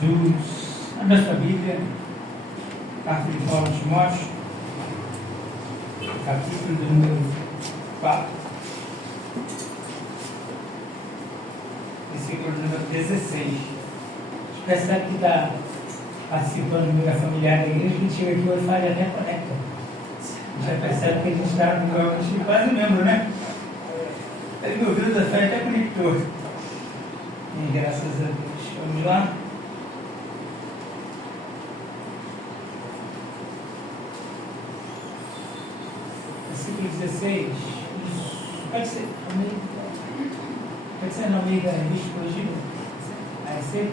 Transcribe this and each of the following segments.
Jesus. Abra sua Bíblia, carta de Paulo a Timóteo, capítulo de número 4, versículo de número 16. A gente percebe que está participando do meio familiar da igreja, a gente chega aqui hoje e faz até conecta. Já percebe que a gente está no lugar, a gente quase membro, né? Ele me ouviu da fé até conectou. E graças a Deus. Vamos lá? Versículo 16. Pode ser no meio da revista corrigida? Vai ser?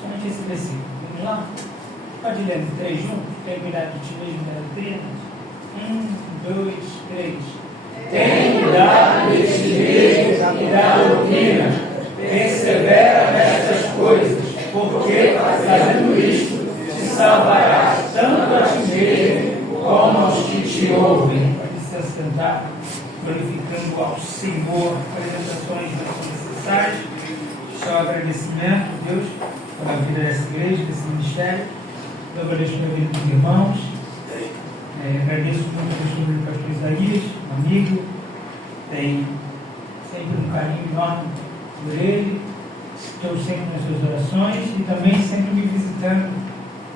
Somente esse versículo. Vamos lá? Pode ler no 3 juntos? Tem cuidado de ti mesmo da doutrina? 1, 2, 3. Tem cuidado de ti mesmo e da doutrina. Persevera nestas coisas, porque fazendo isto, te salvarás tanto a ti mesmo como aos que te ouvem. Pode se assentar, glorificando ao Senhor. Apresentações não são necessárias. Só agradecimento a Deus pela vida dessa igreja, desse ministério. Eu agradeço pela vida dos irmãos. Agradeço muito a pessoa do pastor Isaías, um amigo. Tem sempre um carinho enorme por ele. Estou sempre nas suas orações e também sempre me visitando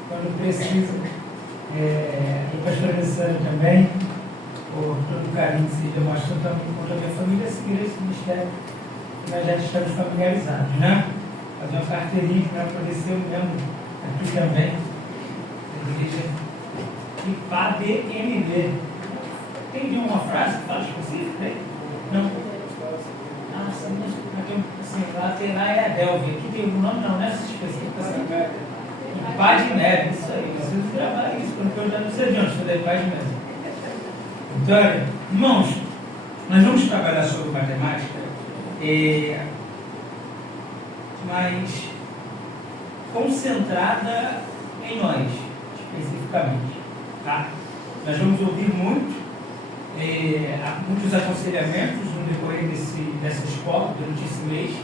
quando precisa. O pastor Alessandro também, por todo o carinho que se demonstra também com a minha família, essa igreja, esse ministério. Nós já estamos familiarizados, né? Fazer uma carteirinha para poder ser um membro aqui também, da igreja IPADMV. Tem uma frase que fala específica aí? Não? Ah, sim, mas tem lá é a Delvia. Aqui tem um nome, não, não é específico assim. IPADMV, isso aí. Preciso gravar isso, porque eu já não sei de onde foi da IPADMV. Então, irmãos, nós vamos trabalhar sobre matemática. Mas concentrada em nós, especificamente, tá? Nós vamos ouvir muitos aconselhamentos no decorrer dessa escola, durante esse mês.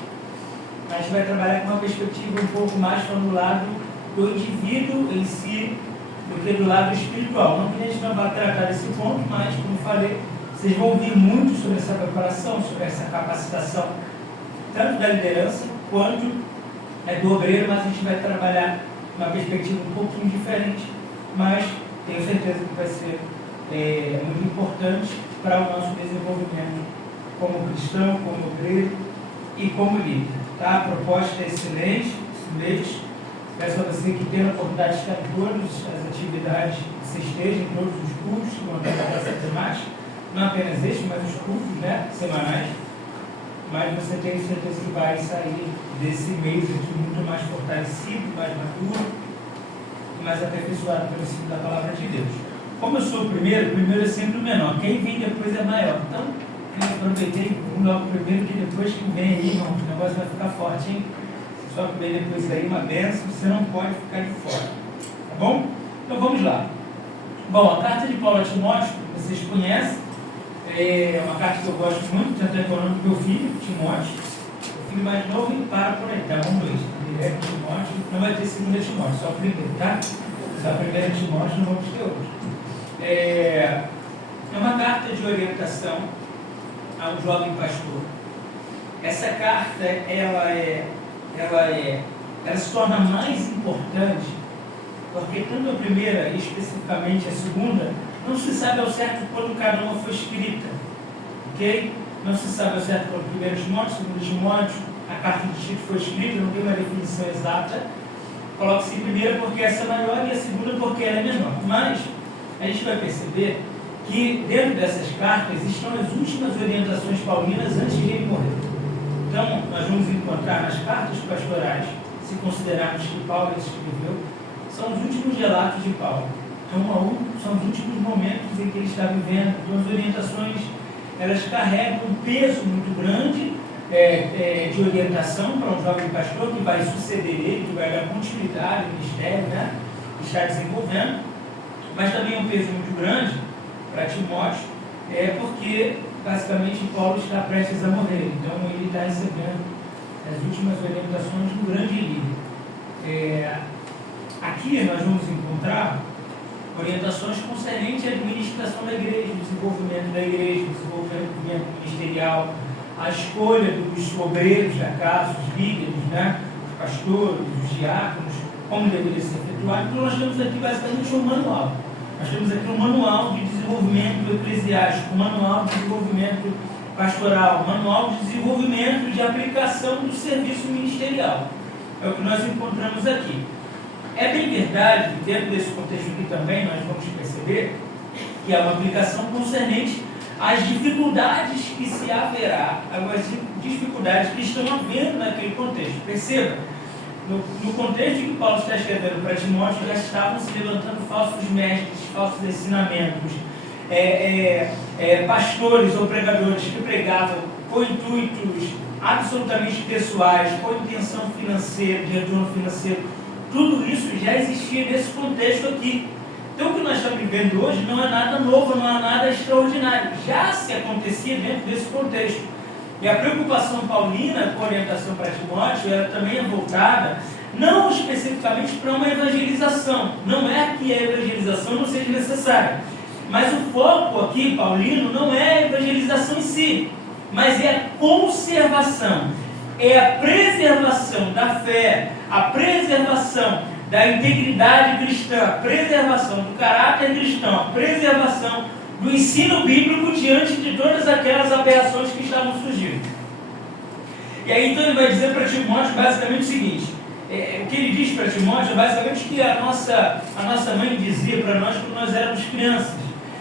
A gente vai trabalhar com uma perspectiva um pouco mais no lado do indivíduo em si, do que do lado espiritual. Não que a gente não vai tratar desse ponto, mas, como falei, vocês vão ouvir muito sobre essa preparação, sobre essa capacitação, tanto da liderança quanto do obreiro, mas a gente vai trabalhar uma perspectiva um pouquinho diferente, mas tenho certeza que vai ser muito importante para o nosso desenvolvimento como cristão, como obreiro e como líder. Tá? A proposta é excelente, esse mês. Peço a você que tenha a oportunidade de estar em todas as atividades, que você esteja em todos os cursos que vão ter essa temática, não apenas este, mas os cursos, né, semanais. Mas você tem certeza que vai sair desse mês aqui muito mais fortalecido, mais maduro, mais aperfeiçoado pelo ensino da palavra de Deus. Como eu sou o primeiro é sempre o menor. Quem vem depois é maior. Então, eu aproveitei logo primeiro, que depois que vem aí, irmão, o negócio vai ficar forte, hein? Só que vem depois aí uma bênção, você não pode ficar de fora. Tá bom? Então vamos lá. Bom, a carta de Paulo a Timóteo, vocês conhecem. É uma carta que eu gosto muito, tanto é que é o nome do meu filho, Timóteo. O filho mais novo e para por aí, tá? Vamos ver. Primeiro Timóteo, não vai ter segunda Timóteo, só o primeiro, tá? Só a primeira Timóteo, não vamos ter outro. É uma carta de orientação a um jovem pastor. Essa carta, ela se torna mais importante porque tanto a primeira e especificamente a segunda não se sabe ao certo quando cada uma foi escrita, ok? Não se sabe ao certo quando o 1 Timóteo, 2 Timóteo, a carta de Tito foi escrita, não tem uma definição exata. Coloque-se primeira porque essa é maior e a segunda porque ela é menor. Mas a gente vai perceber que dentro dessas cartas estão as últimas orientações paulinas antes de ele morrer. Então, nós vamos encontrar nas cartas pastorais, se considerarmos que Paulo escreveu, são os últimos relatos de Paulo. Então, são os últimos momentos em que ele está vivendo. Então, as orientações, elas carregam um peso muito grande de orientação para um jovem pastor que vai suceder ele, que vai dar continuidade ao ministério, né? está desenvolvendo, mas também é um peso muito grande para Timóteo, porque basicamente Paulo está prestes a morrer, então ele está recebendo as últimas orientações de um grande líder. Aqui nós vamos encontrar orientações concernentes à administração da igreja, desenvolvimento da igreja, desenvolvimento ministerial, a escolha dos obreiros da casa, os líderes, né? Os pastores, os diáconos, como deveria ser efetuado. Então nós temos aqui basicamente um manual. Nós temos aqui um manual de desenvolvimento eclesiástico, um manual de desenvolvimento pastoral, um manual de desenvolvimento de aplicação do serviço ministerial. É o que nós encontramos aqui. É bem verdade que dentro desse contexto aqui também nós vamos perceber que há uma aplicação concernente às dificuldades que se haverá, as dificuldades que estão havendo naquele contexto. Perceba, no contexto que Paulo está escrevendo para Timóteo, já estavam se levantando falsos mestres, falsos ensinamentos, pastores ou pregadores que pregavam com intuitos absolutamente pessoais, com intenção financeira, de retorno financeiro. Tudo isso já existia nesse contexto aqui. Então o que nós estamos vivendo hoje não é nada novo, não é nada extraordinário. Já se acontecia dentro desse contexto. E a preocupação paulina com a orientação para Timóteo, ela também é voltada, não especificamente para uma evangelização. Não é que a evangelização não seja necessária. Mas o foco aqui, paulino, não é a evangelização em si, mas é a conservação, é a preservação da fé, a preservação da integridade cristã, a preservação do caráter cristão, a preservação do ensino bíblico diante de todas aquelas aberrações que estavam surgindo. E aí então ele vai dizer para Timóteo basicamente o seguinte, o que ele diz para Timóteo é basicamente o que a nossa mãe dizia para nós quando nós éramos crianças.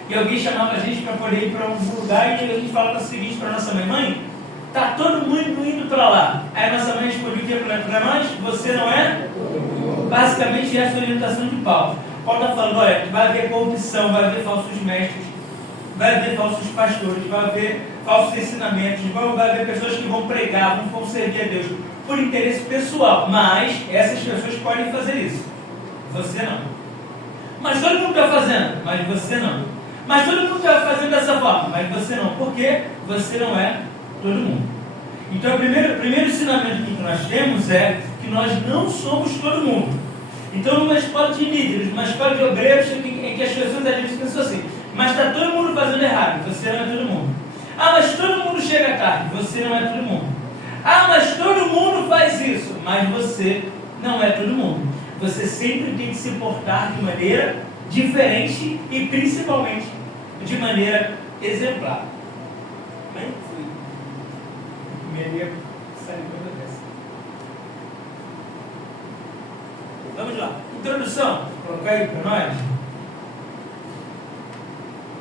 E alguém chamava a gente para poder ir para um lugar e a gente falava o seguinte para a nossa mãe: mãe, está todo mundo indo para lá. Aí a nossa mãe respondia o que para nós? Você não é? Basicamente essa é a orientação de Paulo. Paulo está falando, olha, vai haver corrupção, vai haver falsos mestres, vai haver falsos pastores, vai haver falsos ensinamentos, vai haver pessoas que vão pregar, vão servir a Deus por interesse pessoal, mas essas pessoas podem fazer isso. Você não. Mas todo mundo está fazendo, mas você não. Mas todo mundo está fazendo dessa forma, mas você não. Por quê? Você não é todo mundo. Então o primeiro ensinamento que nós temos é que nós não somos todo mundo. Então numa escola de líderes, numa escola de obreiros, em que as pessoas às vezes pensam assim, mas está todo mundo fazendo errado, você não é todo mundo. Ah, mas todo mundo chega tarde, você não é todo mundo. Ah, mas todo mundo faz isso, mas você não é todo mundo. Você sempre tem que se portar de maneira diferente e principalmente de maneira exemplar. Bem, fui. Primeiro sair toda dessa. Vamos lá. Introdução. Vou colocar aí para nós.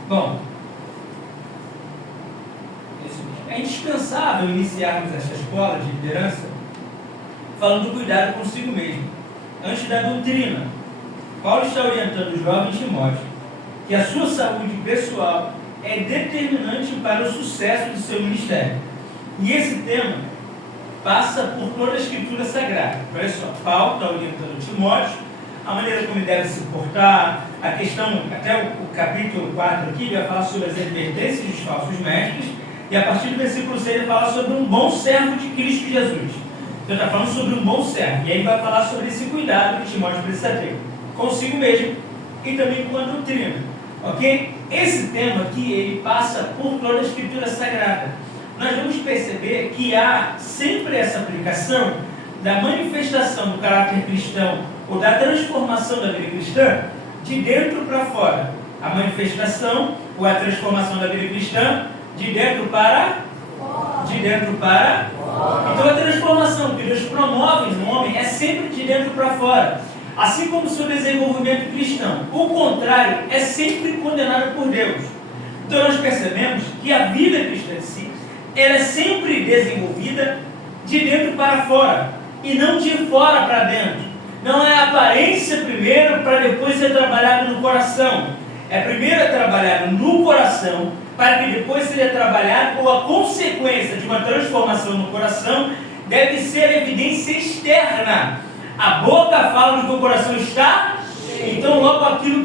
Bom, é indispensável iniciarmos esta escola de liderança falando do cuidado consigo mesmo, antes da doutrina. Paulo está orientando o jovem Timóteo que a sua saúde pessoal é determinante para o sucesso do seu ministério. E esse tema passa por toda a Escritura Sagrada. Olha só, Paulo está orientando Timóteo, a maneira como ele deve se portar, a questão, até o capítulo 4 aqui, vai falar sobre as advertências dos falsos mestres, e a partir do versículo 6 ele fala sobre um bom servo de Cristo Jesus. Então está falando sobre um bom servo, e aí ele vai falar sobre esse cuidado que Timóteo precisa ter consigo mesmo e também com a doutrina. Ok? Esse tema aqui, ele passa por toda a Escritura Sagrada. Nós vamos perceber que há sempre essa aplicação da manifestação do caráter cristão ou da transformação da vida cristã de dentro para fora. A manifestação ou a transformação da vida cristã de dentro para fora. De dentro para fora. Então a transformação que Deus promove no homem é sempre de dentro para fora. Assim como o seu desenvolvimento cristão. O contrário é sempre condenado por Deus. Então nós percebemos que a vida cristã em si, ela é sempre desenvolvida de dentro para fora e não de fora para dentro. Não é a aparência primeiro para depois ser trabalhado no coração. É primeiro trabalhado no coração para que depois seja trabalhado, ou a consequência de uma transformação no coração deve ser a evidência externa. A boca fala do que o coração está. Então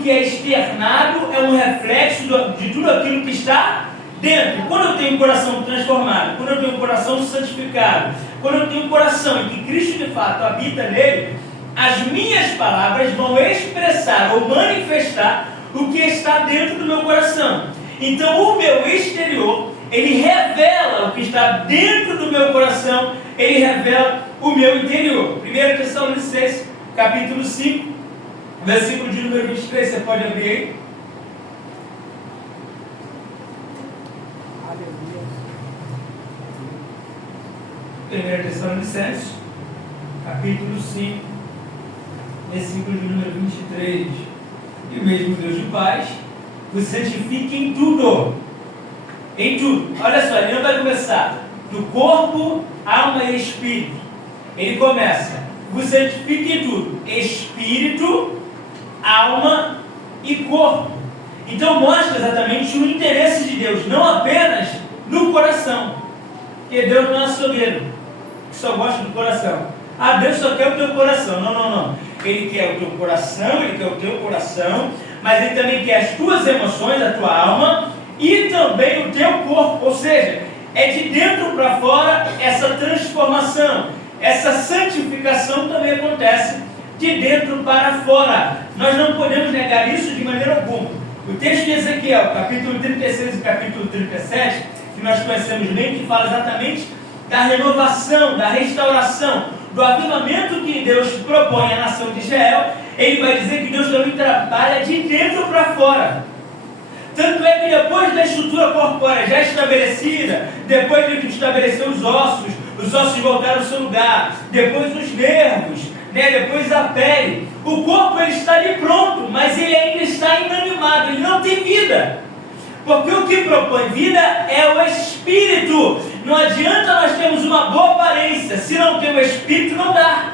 aquilo que é externado é um reflexo de tudo aquilo que está dentro. Quando eu tenho um coração transformado, quando eu tenho um coração santificado, quando eu tenho um coração em que Cristo de fato habita nele, as minhas palavras vão expressar ou manifestar o que está dentro do meu coração. Então o meu exterior, ele revela o que está dentro do meu coração, ele revela o meu interior. 1 Tessalonicenses, capítulo 5, versículo de número 23, você pode abrir aí. Aleluia. 1 Tessalonicenses, capítulo 5, versículo de número 23. E o mesmo Deus de paz vos santifique em tudo. Em tudo. Olha só, ele não vai começar do corpo, alma e espírito. Ele começa, vos santifique em tudo. Espírito, alma e corpo. Então mostra exatamente o interesse de Deus, não apenas no coração. Porque Deus não é açougueiro, que só gosta do coração. Ah, Deus só quer o teu coração. Não. Ele quer o teu coração, ele quer o teu coração, mas ele também quer as tuas emoções, a tua alma e também o teu corpo. Ou seja, é de dentro para fora essa transformação, essa santificação também acontece de dentro para fora. Nós não podemos negar isso de maneira alguma. O texto de Ezequiel, capítulo 36 e capítulo 37, que nós conhecemos bem, que fala exatamente da renovação, da restauração, do avivamento que Deus propõe à nação de Israel. Ele vai dizer que Deus também trabalha de dentro para fora. Tanto é que depois da estrutura corpórea já estabelecida, depois de que estabeleceu os ossos voltaram ao seu lugar, depois os nervos, depois a pele, o corpo ele está ali pronto, mas ele ainda está inanimado, ele não tem vida. Porque o que propõe vida é o Espírito. Não adianta nós termos uma boa aparência, se não tem o Espírito não dá.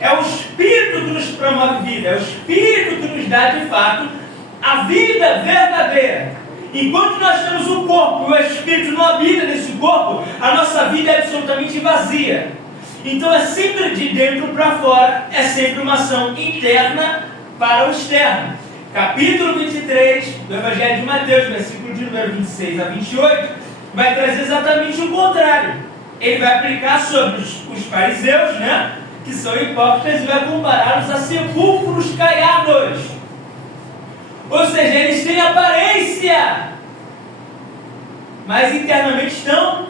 É o Espírito que nos promove vida, é o Espírito que nos dá de fato a vida verdadeira. Enquanto nós temos o corpo e o Espírito não habita nesse corpo, a nossa vida é absolutamente vazia. Então é sempre de dentro para fora, é sempre uma ação interna para o externo. Capítulo 23 do Evangelho de Mateus, versículo de número 26 a 28, vai trazer exatamente o contrário. Ele vai aplicar sobre os fariseus, que são hipócritas, e vai compará-los a sepulcros caiados. Ou seja, eles têm aparência, mas internamente estão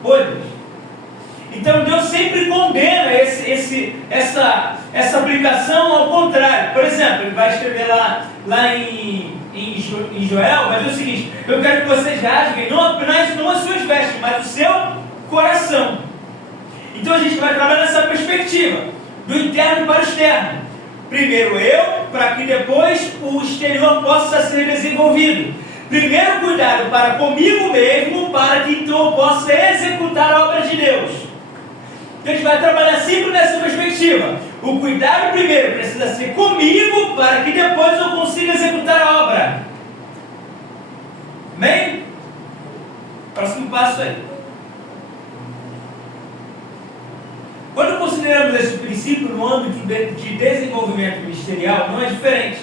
podres. Então Deus sempre condena essa aplicação ao contrário. Por exemplo, ele vai escrever lá em Joel, vai dizer o seguinte: eu quero que vocês rasguem não apenas as suas vestes, mas o seu coração. Então a gente vai trabalhar nessa perspectiva, do interno para o externo. Primeiro eu, para que depois o exterior possa ser desenvolvido. Primeiro cuidado para comigo mesmo, para que então eu possa executar a obra de Deus. Então a gente vai trabalhar sempre nessa perspectiva. O cuidado primeiro precisa ser comigo, para que depois eu consiga executar a obra. Amém? Próximo passo aí. Quando consideramos esse princípio no âmbito de desenvolvimento ministerial, não é diferente.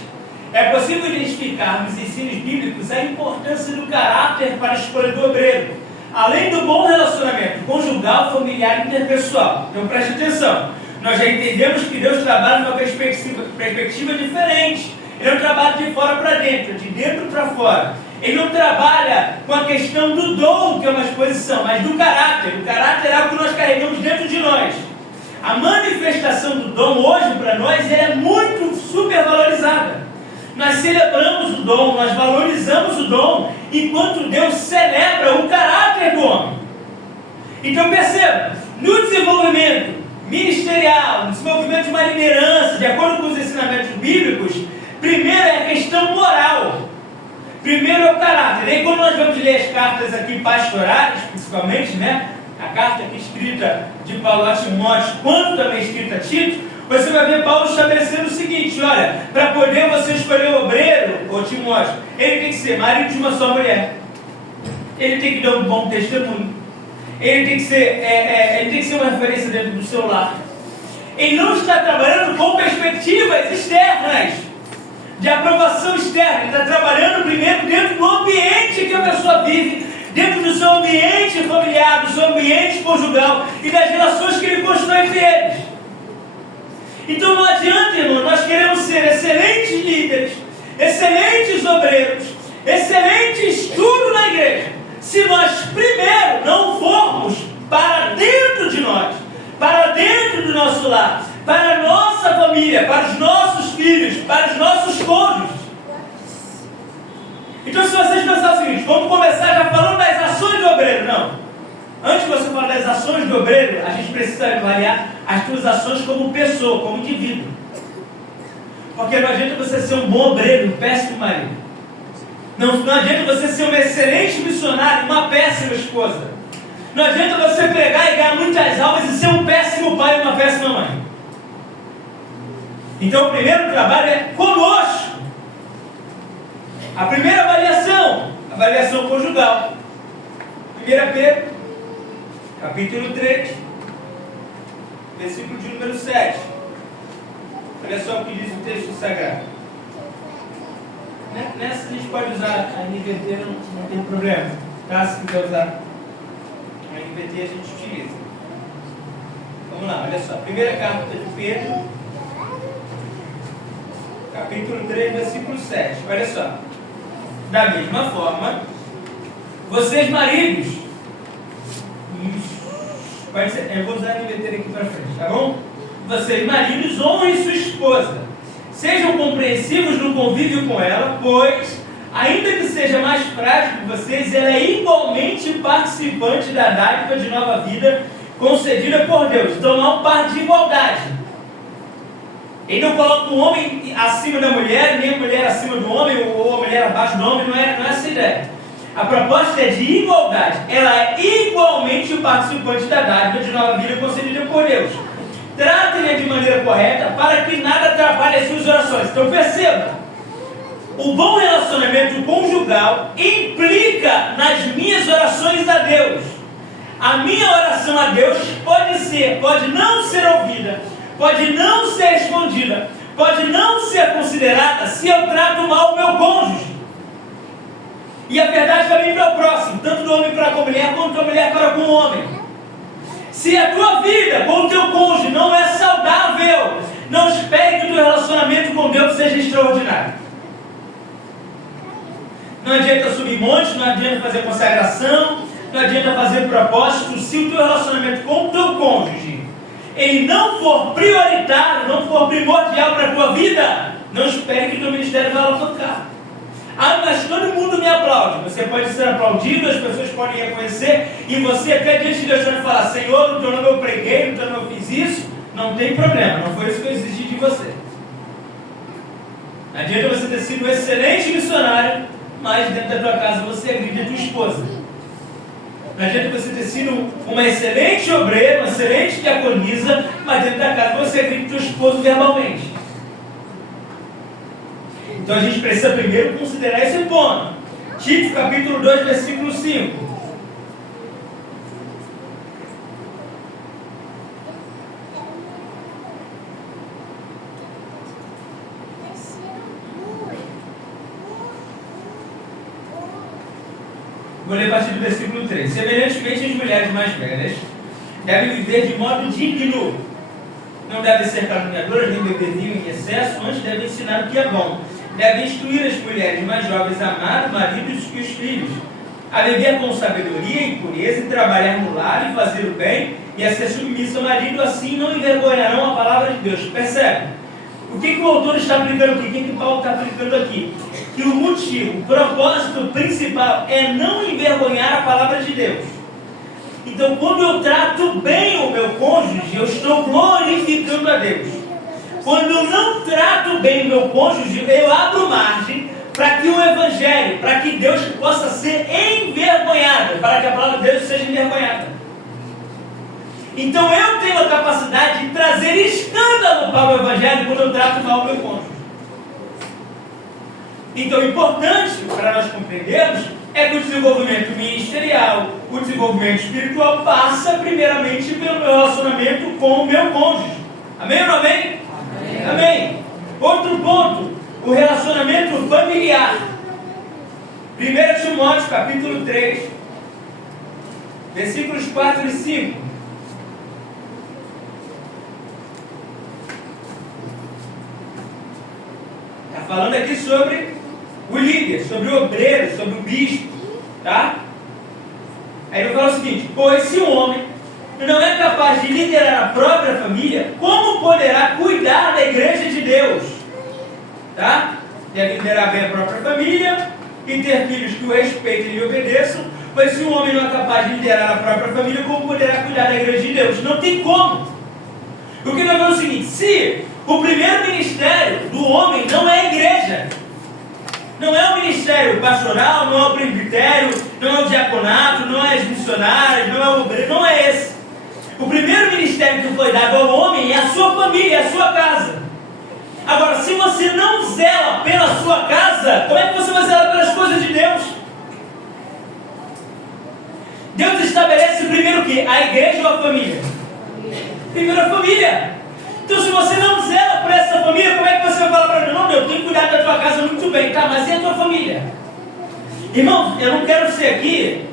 É possível identificar nos ensinos bíblicos a importância do caráter para a escolha do obreiro, além do bom relacionamento conjugal, familiar e interpessoal. Então preste atenção, nós já entendemos que Deus trabalha numa perspectiva diferente. Ele não trabalha de fora para dentro, de dentro para fora. Ele não trabalha com a questão do dom, que é uma exposição, mas do caráter. O caráter é algo que nós carregamos dentro de nós. A manifestação do dom hoje para nós é muito supervalorizada. Nós celebramos o dom, nós valorizamos o dom, enquanto Deus celebra o caráter do homem. Então perceba, no desenvolvimento ministerial, no desenvolvimento de uma liderança, de acordo com os ensinamentos bíblicos, primeiro é a questão moral. Primeiro é o caráter. E aí quando nós vamos ler as cartas aqui pastorais, principalmente, a carta aqui escrita de Paulo a Timóteo, quanto também escrita a Tito, você vai ver Paulo estabelecendo o seguinte: olha, para poder você escolher o obreiro, ou Timóteo, ele tem que ser marido de uma só mulher, ele tem que dar um bom testemunho, ele tem que ser uma referência dentro do seu lar. Ele não está trabalhando com perspectivas externas, de aprovação externa. Ele está trabalhando primeiro dentro do ambiente que a pessoa vive, dentro do seu ambiente familiar, do seu ambiente conjugal e das relações que ele constrói entre eles. Então não adianta, irmão, nós queremos ser excelentes líderes, excelentes obreiros, excelente estudo na igreja, se nós primeiro não formos para dentro de nós, para dentro do nosso lar, para a nossa família, para os nossos filhos, para os nossos cônjuges. Então, se vocês pensarem o seguinte, vamos começar já falando das ações do obreiro. Não. Antes de você falar das ações do obreiro, a gente precisa avaliar as suas ações como pessoa, como indivíduo. Porque não adianta você ser um bom obreiro, um péssimo marido. Não adianta você ser uma excelente missionária, uma péssima esposa. Não adianta você pregar e ganhar muitas almas e ser um péssimo pai e uma péssima mãe. Então, o primeiro trabalho é conosco. A primeira avaliação conjugal. 1 Pedro, capítulo 3, versículo de número 7. Olha só o que diz o texto sagrado. Nessa a gente pode usar a NVT, não tem problema. Tá? Se quiser usar a NVT, a gente utiliza. Vamos lá, olha só. Primeira carta de Pedro, capítulo 3, versículo 7. Olha só. Da mesma forma, vocês maridos, pode ser, eu vou usar a NVT aqui para frente, tá bom? Vocês maridos, honrem sua esposa, sejam compreensivos no convívio com ela, pois, ainda que seja mais frágil que vocês, ela é igualmente participante da dádiva de nova vida concedida por Deus. Então há um par de igualdade. Ele não coloca o homem acima da mulher, nem a mulher acima do homem, ou a mulher abaixo do homem, não é essa a ideia. A proposta é de igualdade. Ela é igualmente o participante da dádiva de nova vida concedida por Deus. Tratem-a de maneira correta para que nada atrapalhe as suas orações. Então perceba, o bom relacionamento conjugal implica nas minhas orações a Deus. A minha oração a Deus pode não ser ouvida, pode não ser respondida, pode não ser considerada se eu trato mal o meu cônjuge. E a verdade também para o próximo, tanto do homem para com a mulher, quanto da mulher para com o homem. Se a tua vida com o teu cônjuge não é saudável, não espere que o teu relacionamento com Deus seja extraordinário. Não adianta subir montes, não adianta fazer consagração, não adianta fazer propósito, se o teu relacionamento com o teu cônjuge ele não for prioritário, não for primordial para a tua vida, não espere que o teu ministério vai alavancar. Ah, mas todo mundo me aplaude. Você pode ser aplaudido, as pessoas podem reconhecer, e você até diante de Deus pode falar: Senhor, no teu nome eu preguei, no teu nome eu fiz isso. Não tem problema, não foi isso que eu exigi de você. Não adianta você ter sido um excelente missionário, mas dentro da tua casa você agride a tua esposa. Não adianta você ter sido uma excelente obreira, uma excelente diaconisa, mas dentro da casa você agride a tua esposa verbalmente. Então a gente precisa primeiro considerar esse ponto. Tito, capítulo 2, versículo 5. Vou ler a partir do versículo 3. Semelhantemente, as mulheres mais velhas devem viver de modo digno. Não devem ser caluniadoras, nem beber vinho em excesso, antes devem ensinar o que é bom. Devem instruir as mulheres mais jovens a amar o marido e os filhos, a viver com sabedoria e pureza, e trabalhar no lar e fazer o bem, e a ser submissa ao marido, assim não envergonharão a palavra de Deus. Percebe? O que o autor está aplicando aqui? O que Paulo está aplicando aqui? Que o motivo, o propósito principal é não envergonhar a palavra de Deus. Então, quando eu trato bem o meu cônjuge, eu estou glorificando a Deus. Quando eu não trato bem o meu cônjuge, eu abro margem para que o Evangelho, para que Deus possa ser envergonhado, para que a palavra de Deus seja envergonhada. Então eu tenho a capacidade de trazer escândalo para o Evangelho quando eu trato mal o meu cônjuge. Então o importante para nós compreendermos é que o desenvolvimento ministerial, o desenvolvimento espiritual passa primeiramente pelo meu relacionamento com o meu cônjuge. Amém ou não amém? Amém. Outro ponto, o relacionamento familiar. 1 Timóteo, capítulo 3, versículos 4 e 5. Está falando aqui sobre o líder, sobre o obreiro, sobre o bispo, tá? Aí ele fala o seguinte: pois se um homem não é capaz de liderar a própria família, como poderá cuidar da igreja de Deus? Tá? Deve liderar bem a própria família e ter filhos que o respeitem e lhe obedeçam. Pois se um homem não é capaz de liderar a própria família, como poderá cuidar da igreja de Deus? Não tem como. O que nós vamos é o seguinte: se o primeiro ministério do homem não é a igreja, não é o ministério pastoral, não é o presbitério, não é o diaconato, não é as missionárias, não é o obreiro, não é esse. O primeiro ministério que foi dado ao homem é a sua família, é a sua casa. Agora, se você não zela pela sua casa, como é que você vai zelar pelas coisas de Deus? Deus estabelece primeiro o quê? A igreja ou a família? Primeiro a família. Então, se você não zela por essa família, como é que você vai falar para mim? Não, Deus, eu tenho que cuidar da tua casa muito bem, tá? Mas e a tua família? Irmãos, eu não quero ser aqui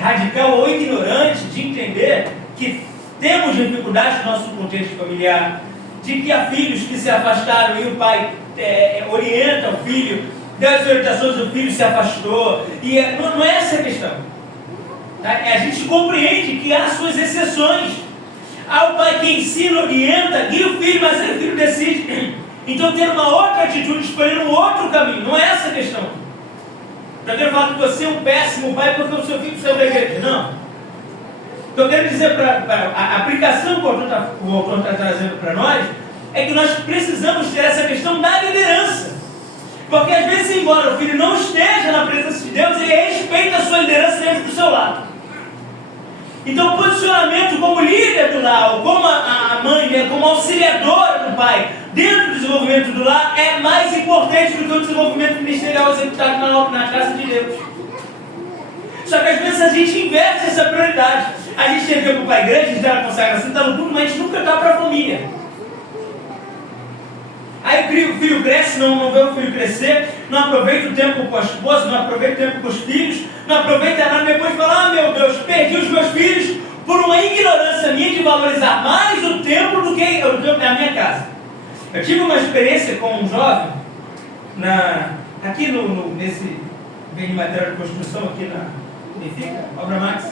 radical ou ignorante de entender que temos dificuldade no nosso contexto familiar, de que há filhos que se afastaram e o pai orienta o filho, das orientações do filho se afastou, e não é essa a questão. Tá? A gente compreende que há suas exceções. Há o pai que ensina, orienta, guia o filho, mas o filho decide. Então ter uma outra atitude, escolher um outro caminho, não é essa a questão. Eu quero falar que você é um péssimo pai porque o seu filho saiu da igreja. Não. O que eu quero dizer para a aplicação que o autor está trazendo para nós é que nós precisamos ter essa questão da liderança. Porque às vezes, embora o filho não esteja na presença de Deus, ele respeita a sua liderança dentro do seu lado. Então o posicionamento como líder do lar, ou como a mãe, né, como auxiliadora do pai, dentro do desenvolvimento do lar, é mais importante do que o desenvolvimento ministerial executado na casa de Deus. Só que às vezes a gente inverte essa prioridade. A gente tem tempo para a igreja, a gente está na consagração, está no culto, mas a gente nunca está para a família. Aí o filho cresce, não vê o filho crescer, não aproveita o tempo com a esposa, não aproveita o tempo com os filhos, não aproveita nada, depois fala: ah, meu Deus, perdi os meus filhos por uma ignorância minha de valorizar mais o tempo do que a minha casa. Eu tive uma experiência com um jovem, aqui nesse bem de material de construção, aqui na Benfica, Obra Max.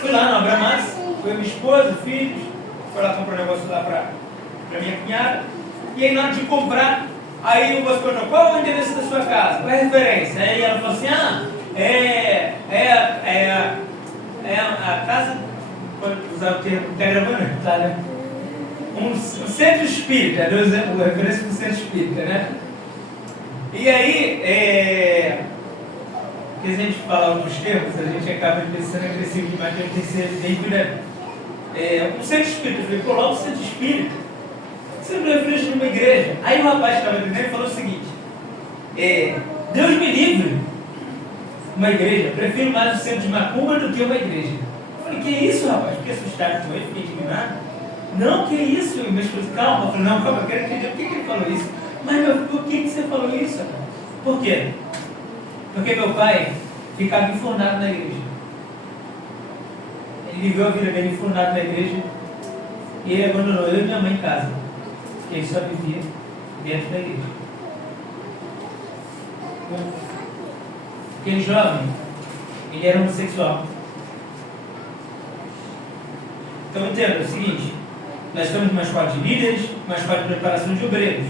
Fui lá na Obra Max, foi minha esposa, filhos, fui lá comprar um negócio lá para minha cunhada. E aí na hora de comprar, aí o moço perguntou: qual é o endereço da sua casa? Qual é a referência? Aí ela falou assim: a casa, pode usar o termo, está gravando? Tá, né? Um centro espírita, deu exemplo, a referência do centro espírita, né? E aí, se a gente falar outros termos, a gente acaba pensando agressivo demais, tem que ser bem cuidado. Um centro espírita, eu falei: pô, logo o centro espírita. Você me refere numa igreja. Aí o rapaz que estava dentro falou o seguinte: Deus me livre, uma igreja, prefiro mais o centro de macumba do que uma igreja. Eu falei: que isso, rapaz? Fiquei assustado com ele, fiquei indignado. Não, que isso? Eu me escutei: calma. Eu falei: não, calma, eu quero entender por que ele falou isso. Mas por que você falou isso? Por quê? Porque meu pai ficava enfurnado na igreja. Ele viveu a vida dele enfurnado na igreja e ele abandonou eu e minha mãe em casa. Ele só vivia dentro da igreja. Aquele jovem, ele era homossexual. Então entenda o seguinte: nós estamos numa escola de líderes, uma escola de preparação de obreiros.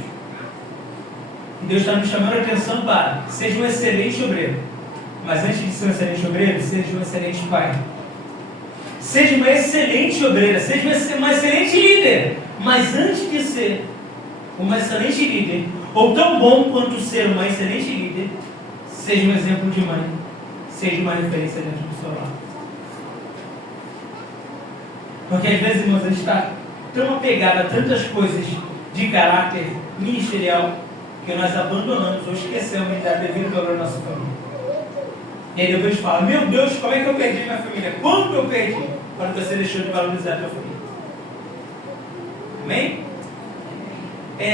E Deus está nos chamando a atenção para: seja um excelente obreiro. Mas antes de ser um excelente obreiro, seja um excelente pai. Seja uma excelente obreira, seja uma excelente líder. Mas antes de ser uma excelente líder, ou tão bom quanto ser uma excelente líder, seja um exemplo de mãe, seja uma referência dentro do seu lar. Porque às vezes, irmãos, a gente está tão apegado a tantas coisas de caráter ministerial que nós abandonamos ou esquecemos de dar devido valor à nossa família. E aí depois fala: meu Deus, como é que eu perdi minha família? Quanto eu perdi quando você deixou de valorizar a tua família? Amém?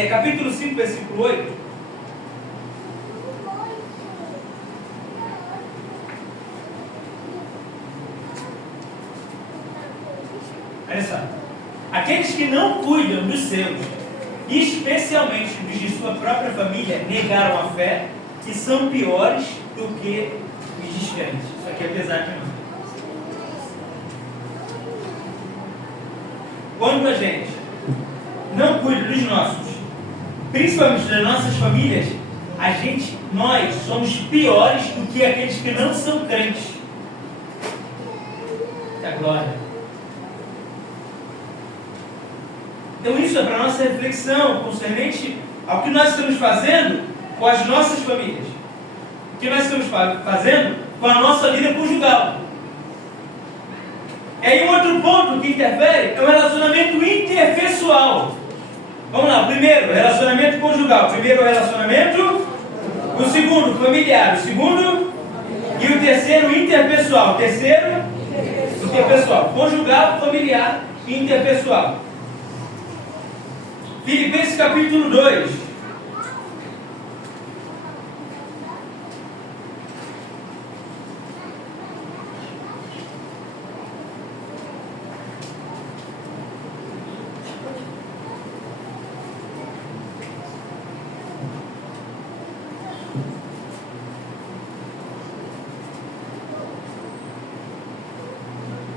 Capítulo 5, versículo 8. Olha só. Aqueles que não cuidam dos seus, especialmente dos de sua própria família, negaram a fé e são piores do que os descrentes. Isso aqui é pesado demais. Quando a gente não cuida dos nossos, principalmente das nossas famílias, nós somos piores do que aqueles que não são crentes. Da glória. Então isso é para a nossa reflexão concernente ao que nós estamos fazendo com as nossas famílias. O que nós estamos fazendo com a nossa vida conjugal. E aí um outro ponto que interfere é o relacionamento interpessoal. Vamos lá, o primeiro, relacionamento conjugal. O primeiro, relacionamento. O segundo, familiar. O segundo. E o terceiro, interpessoal. O terceiro, interpessoal. Conjugal, familiar e interpessoal. Filipenses capítulo 2.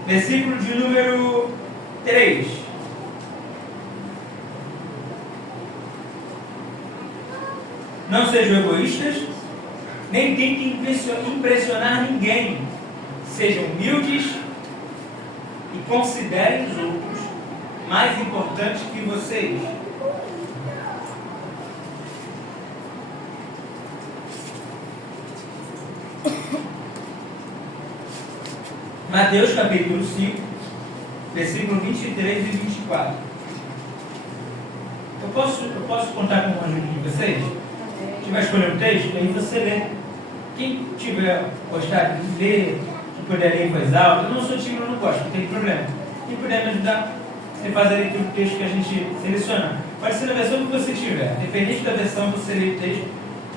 Versículo de número 3. Não sejam egoístas, nem tentem impressionar ninguém. Sejam humildes e considerem os outros mais importantes que vocês. Mateus capítulo 5, versículo 23 e 24. Eu posso contar com uma ajuda de vocês? A gente vai escolher um texto, aí você lê. Quem tiver gostado de ler, que puder ler em voz alta, eu não sou tímido, eu não gosto, não tem problema. Quem puder me ajudar, você faz a leitura do texto que a gente seleciona. Pode ser na versão que você tiver. Dependente da versão, você lê o texto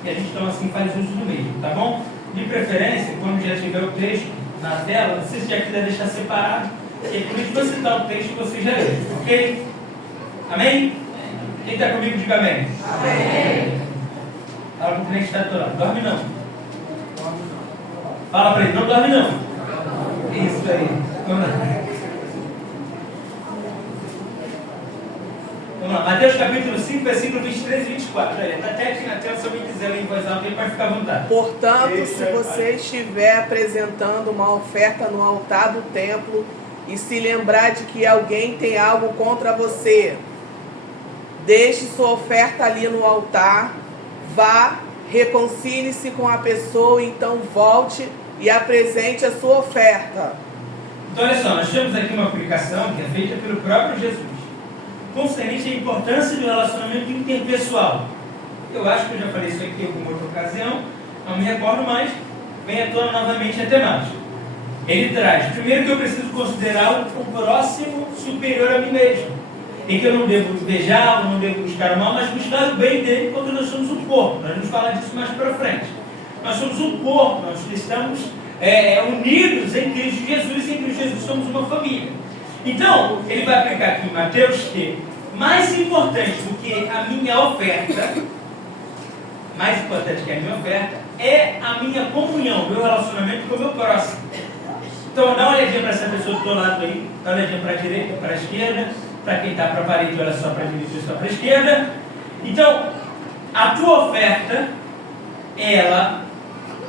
e a gente então assim faz uso do mesmo, tá bom? De preferência, quando já tiver o texto na tela, se você já quiser deixar separado, e por isso você citar o texto que você já leu, ok? Amém? Quem está comigo, diga amém. Amém. Fala com o crente que está do teu lado. Dorme não. Fala para ele, não dorme não. Isso aí. Vamos lá. Vamos lá. Mateus capítulo 5, versículo 23 e 24. Está até aqui na tela, se alguém quiser ler em voz alta, ele pode ficar à vontade. Portanto, se você estiver apresentando uma oferta no altar do templo e se lembrar de que alguém tem algo contra você, deixe sua oferta ali no altar, vá, reconcilie-se com a pessoa, então volte e apresente a sua oferta. Então olha só, nós temos aqui uma aplicação que é feita pelo próprio Jesus, concernente à importância do relacionamento interpessoal. Eu acho que eu já falei isso aqui em alguma outra ocasião, não me recordo mais, vem à tona novamente a temática. Ele traz, primeiro, que eu preciso considerar o próximo superior a mim mesmo, em que eu não devo beijar, não devo buscar o mal, mas buscar o bem dele, quando nós somos um corpo. Nós vamos falar disso mais para frente. Nós somos um corpo, nós estamos unidos em Cristo Jesus, e em Cristo Jesus somos uma família. Então, ele vai aplicar aqui em Mateus que mais importante do que a minha oferta, é a minha comunhão, meu relacionamento com o meu próximo. Então, dá uma olhadinha para essa pessoa do teu lado aí, dá uma olhadinha para a direita, para a esquerda, para quem está para a parede, olha só para a direita e só para a esquerda. Então, a tua oferta, ela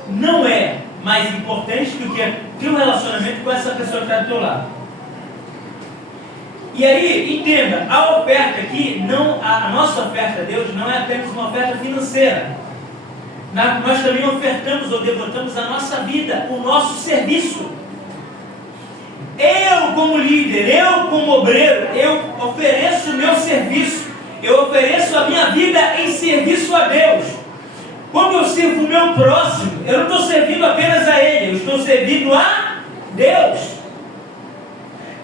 não é mais importante do que o teu relacionamento com essa pessoa que está do teu lado. E aí, entenda, a oferta aqui, a nossa oferta a Deus não é apenas uma oferta financeira. Nós também ofertamos ou devotamos a nossa vida, o nosso serviço. Eu como líder, eu como obreiro, eu ofereço o meu serviço. Eu ofereço a minha vida em serviço a Deus. Quando eu sirvo o meu próximo, eu não estou servindo apenas a Ele, eu estou servindo a Deus.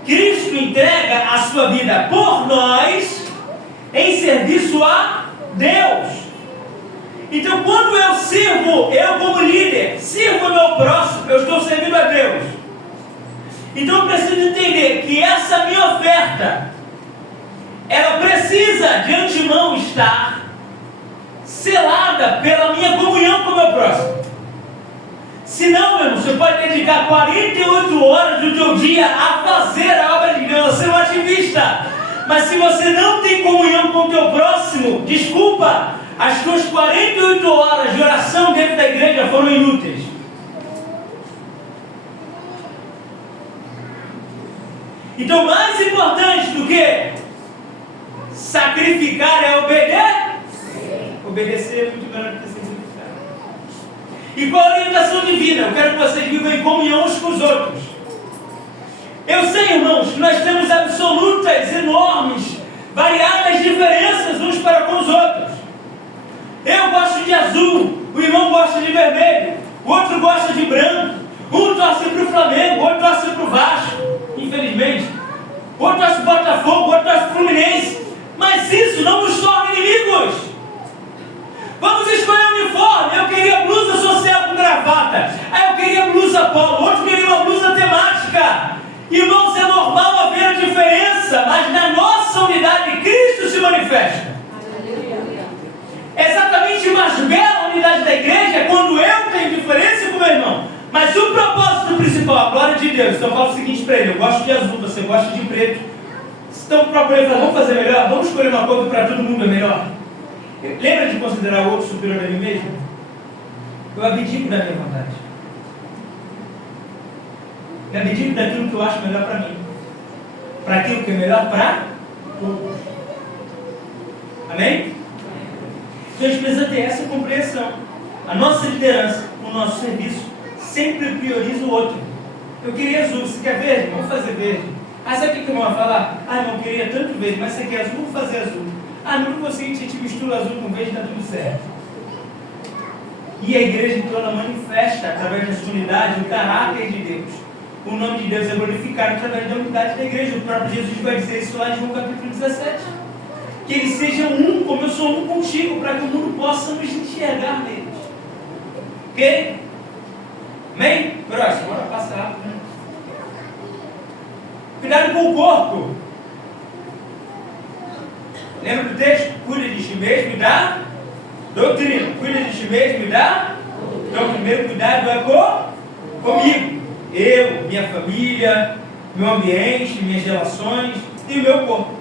Cristo entrega a sua vida por nós em serviço a Deus. Então, quando eu sirvo, eu como líder, sirvo o meu próximo, eu estou servindo a Deus. Então eu preciso entender que essa minha oferta, ela precisa de antemão estar selada pela minha comunhão com o meu próximo. Senão, meu irmão, você pode dedicar 48 horas do seu dia a fazer a obra de Deus, a ser um ativista. Mas se você não tem comunhão com o teu próximo, desculpa, as tuas 48 horas de oração dentro da igreja foram inúteis. Então, mais importante do que sacrificar é obedecer. Obedecer é muito melhor do que sacrificar. E qual a orientação divina? Eu quero que vocês vivam em comunhão uns com os outros. Eu sei, irmãos, que nós temos absolutas, enormes, variadas diferenças uns para com os outros. Eu gosto de azul, o irmão gosta de vermelho, o outro gosta de branco, um torce para o Flamengo, o outro torce para o Vasco, infelizmente. O outro torce para o Botafogo, o outro torce para o Fluminense. Mas isso não nos torna inimigos. Vamos escolher um uniforme. Eu queria blusa social com gravata. Aí eu queria blusa polo, o outro queria uma blusa temática. Irmãos, é normal haver a diferença, mas na nossa unidade Cristo se manifesta. Exatamente a mais bela unidade da igreja é quando eu tenho diferença com o meu irmão. Mas o propósito principal, a glória de Deus. Então eu falo o seguinte para ele: eu gosto de azul, você gosta de preto. Então procurei falar, vamos fazer melhor? Vamos escolher uma cor que para todo mundo é melhor. Lembra de considerar o outro superior a mim mesmo? Eu abdico da minha vontade. Eu abdico daquilo que eu acho melhor para mim, para aquilo que é melhor para todos. Amém? Então a gente precisa ter essa compreensão. A nossa liderança, o nosso serviço, sempre prioriza o outro. Eu queria azul, você quer verde? Vamos fazer verde. Ah, sabe o que o irmão vai falar? Ah, irmão, eu queria tanto verde, mas você quer azul? Vamos fazer azul. Ah, não consigo, a gente mistura azul com verde, está tudo certo. E a igreja então ela manifesta através da sua unidade o caráter de Deus. O nome de Deus é glorificado através da unidade da igreja. O próprio Jesus vai dizer isso lá em João capítulo 17. Que eles sejam um, como eu sou um contigo, para que o mundo possa nos enxergar neles. Ok? Amém? Próximo, bora passar rápido, né? Cuidado com o corpo. Lembra do texto? Cuida de ti mesmo e da doutrina. Cuida de ti mesmo e da. Então, o primeiro cuidado é comigo. Eu, minha família, meu ambiente, minhas relações e o meu corpo.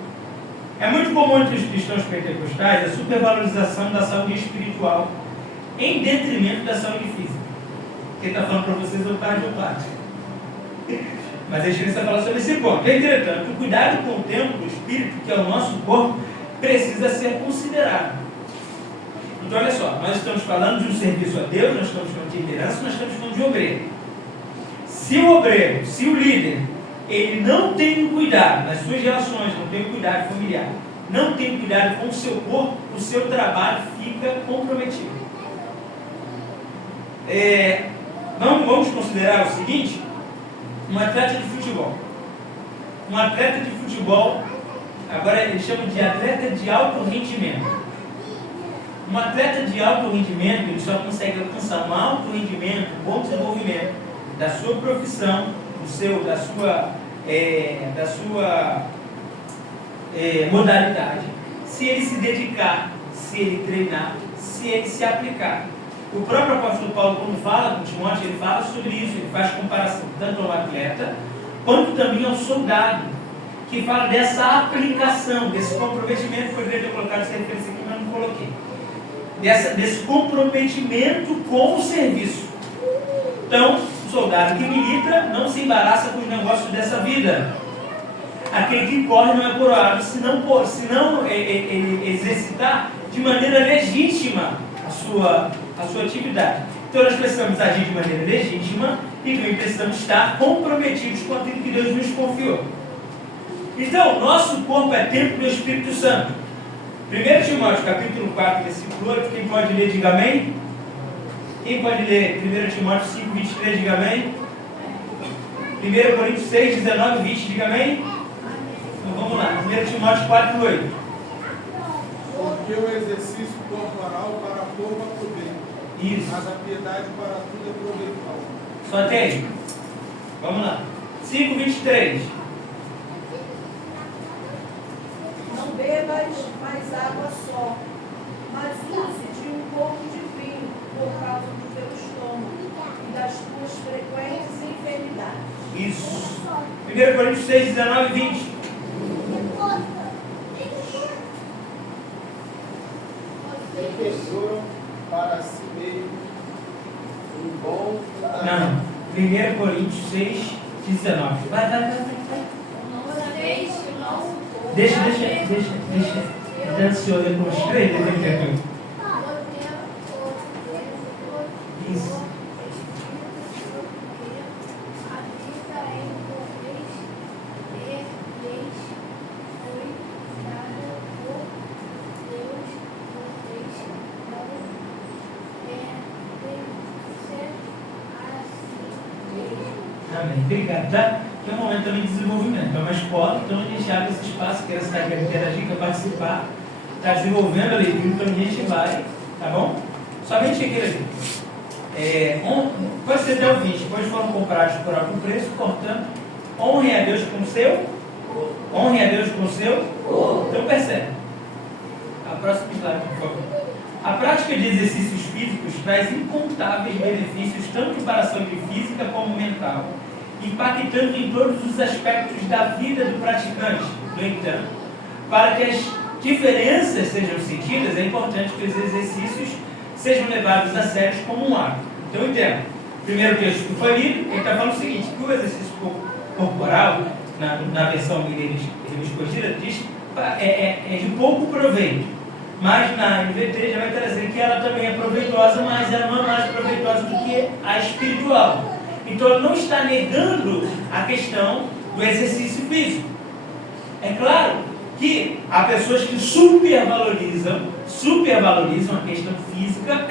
É muito comum entre os cristãos pentecostais a supervalorização da saúde espiritual em detrimento da saúde física. Quem está falando para vocês é o tarde ou tarde. Mas a gente precisa falar sobre esse ponto. Entretanto, o cuidado com o templo do Espírito, que é o nosso corpo, precisa ser considerado. Então, olha só, nós estamos falando de um serviço a Deus, nós estamos falando de liderança, nós estamos falando de obreiro. Se o obreiro, se o líder, ele não tem cuidado nas suas relações, não tem cuidado familiar, não tem cuidado com o seu corpo, o seu trabalho fica comprometido. Vamos considerar o seguinte: um atleta de futebol. Um atleta de futebol, agora eles chamam de atleta de alto rendimento. Um atleta de alto rendimento, ele só consegue alcançar um alto rendimento, um bom desenvolvimento da sua profissão, da sua modalidade, se ele se dedicar, se ele treinar, se ele se aplicar. O próprio apóstolo Paulo, quando fala com Timóteo, ele fala sobre isso, ele faz comparação tanto ao atleta, quanto também ao soldado, que fala dessa aplicação, desse comprometimento, poderia ter colocado essa referência aqui, mas não coloquei, desse comprometimento com o serviço. Então, o soldado que milita não se embaraça com os negócios dessa vida. Aquele que corre não é coroado, se não ele exercitar de maneira legítima a sua atividade. Então nós precisamos agir de maneira legítima e também precisamos estar comprometidos com aquilo que Deus nos confiou. Então, nosso corpo é templo do Espírito Santo. 1 Timóteo capítulo 4, versículo 8, quem pode ler, diga amém. Quem pode ler 1 Timóteo 5, 23, diga amém. 1 Coríntios 6, 19 e 20, diga amém. Então vamos lá, 1 Timóteo 4, 8. Porque o exercício corporal para pouco aproveita, Isso. mas a piedade para tudo é proveitosa. Só até aí. Vamos lá. 5:23. Não bebas mais água só, mas use de um pouco de vinho por causa do teu estômago e das tuas frequentes enfermidades. Isso. 1 Coríntios 6, 19 e 20. Tesouram para si mesmo um bom fundamento. Não. 1 Coríntios 6, 19. Vai. Deixa. Deixa o senhor depois escrever. Isso. Amém. Obrigado, tá? Que é um momento também de desenvolvimento. É uma escola, então a gente abre esse espaço, quer estar quer interagir, quer participar, está desenvolvendo a leitura, então a gente vai, tá bom? Somente aquele ali. Pode ser até o 20, depois foram comprados por algum preço, portanto, honrem a Deus com o seu. Então percebe. A próxima slide, por favor. A prática de exercícios físicos traz incontáveis benefícios tanto para a saúde física como mental, impactando em todos os aspectos da vida do praticante. No entanto, para que as diferenças sejam sentidas, é importante que os exercícios sejam levados a sério como um hábito. Então, entenda. O primeiro texto que foi lido, ele está falando o seguinte, que o exercício corporal, na versão Revista diz é de pouco proveito. Mas na NVT já vai trazer que ela também é proveitosa, mas ela não é mais proveitosa do que a espiritual. Então ela não está negando a questão do exercício físico. É claro que há pessoas que supervalorizam a questão física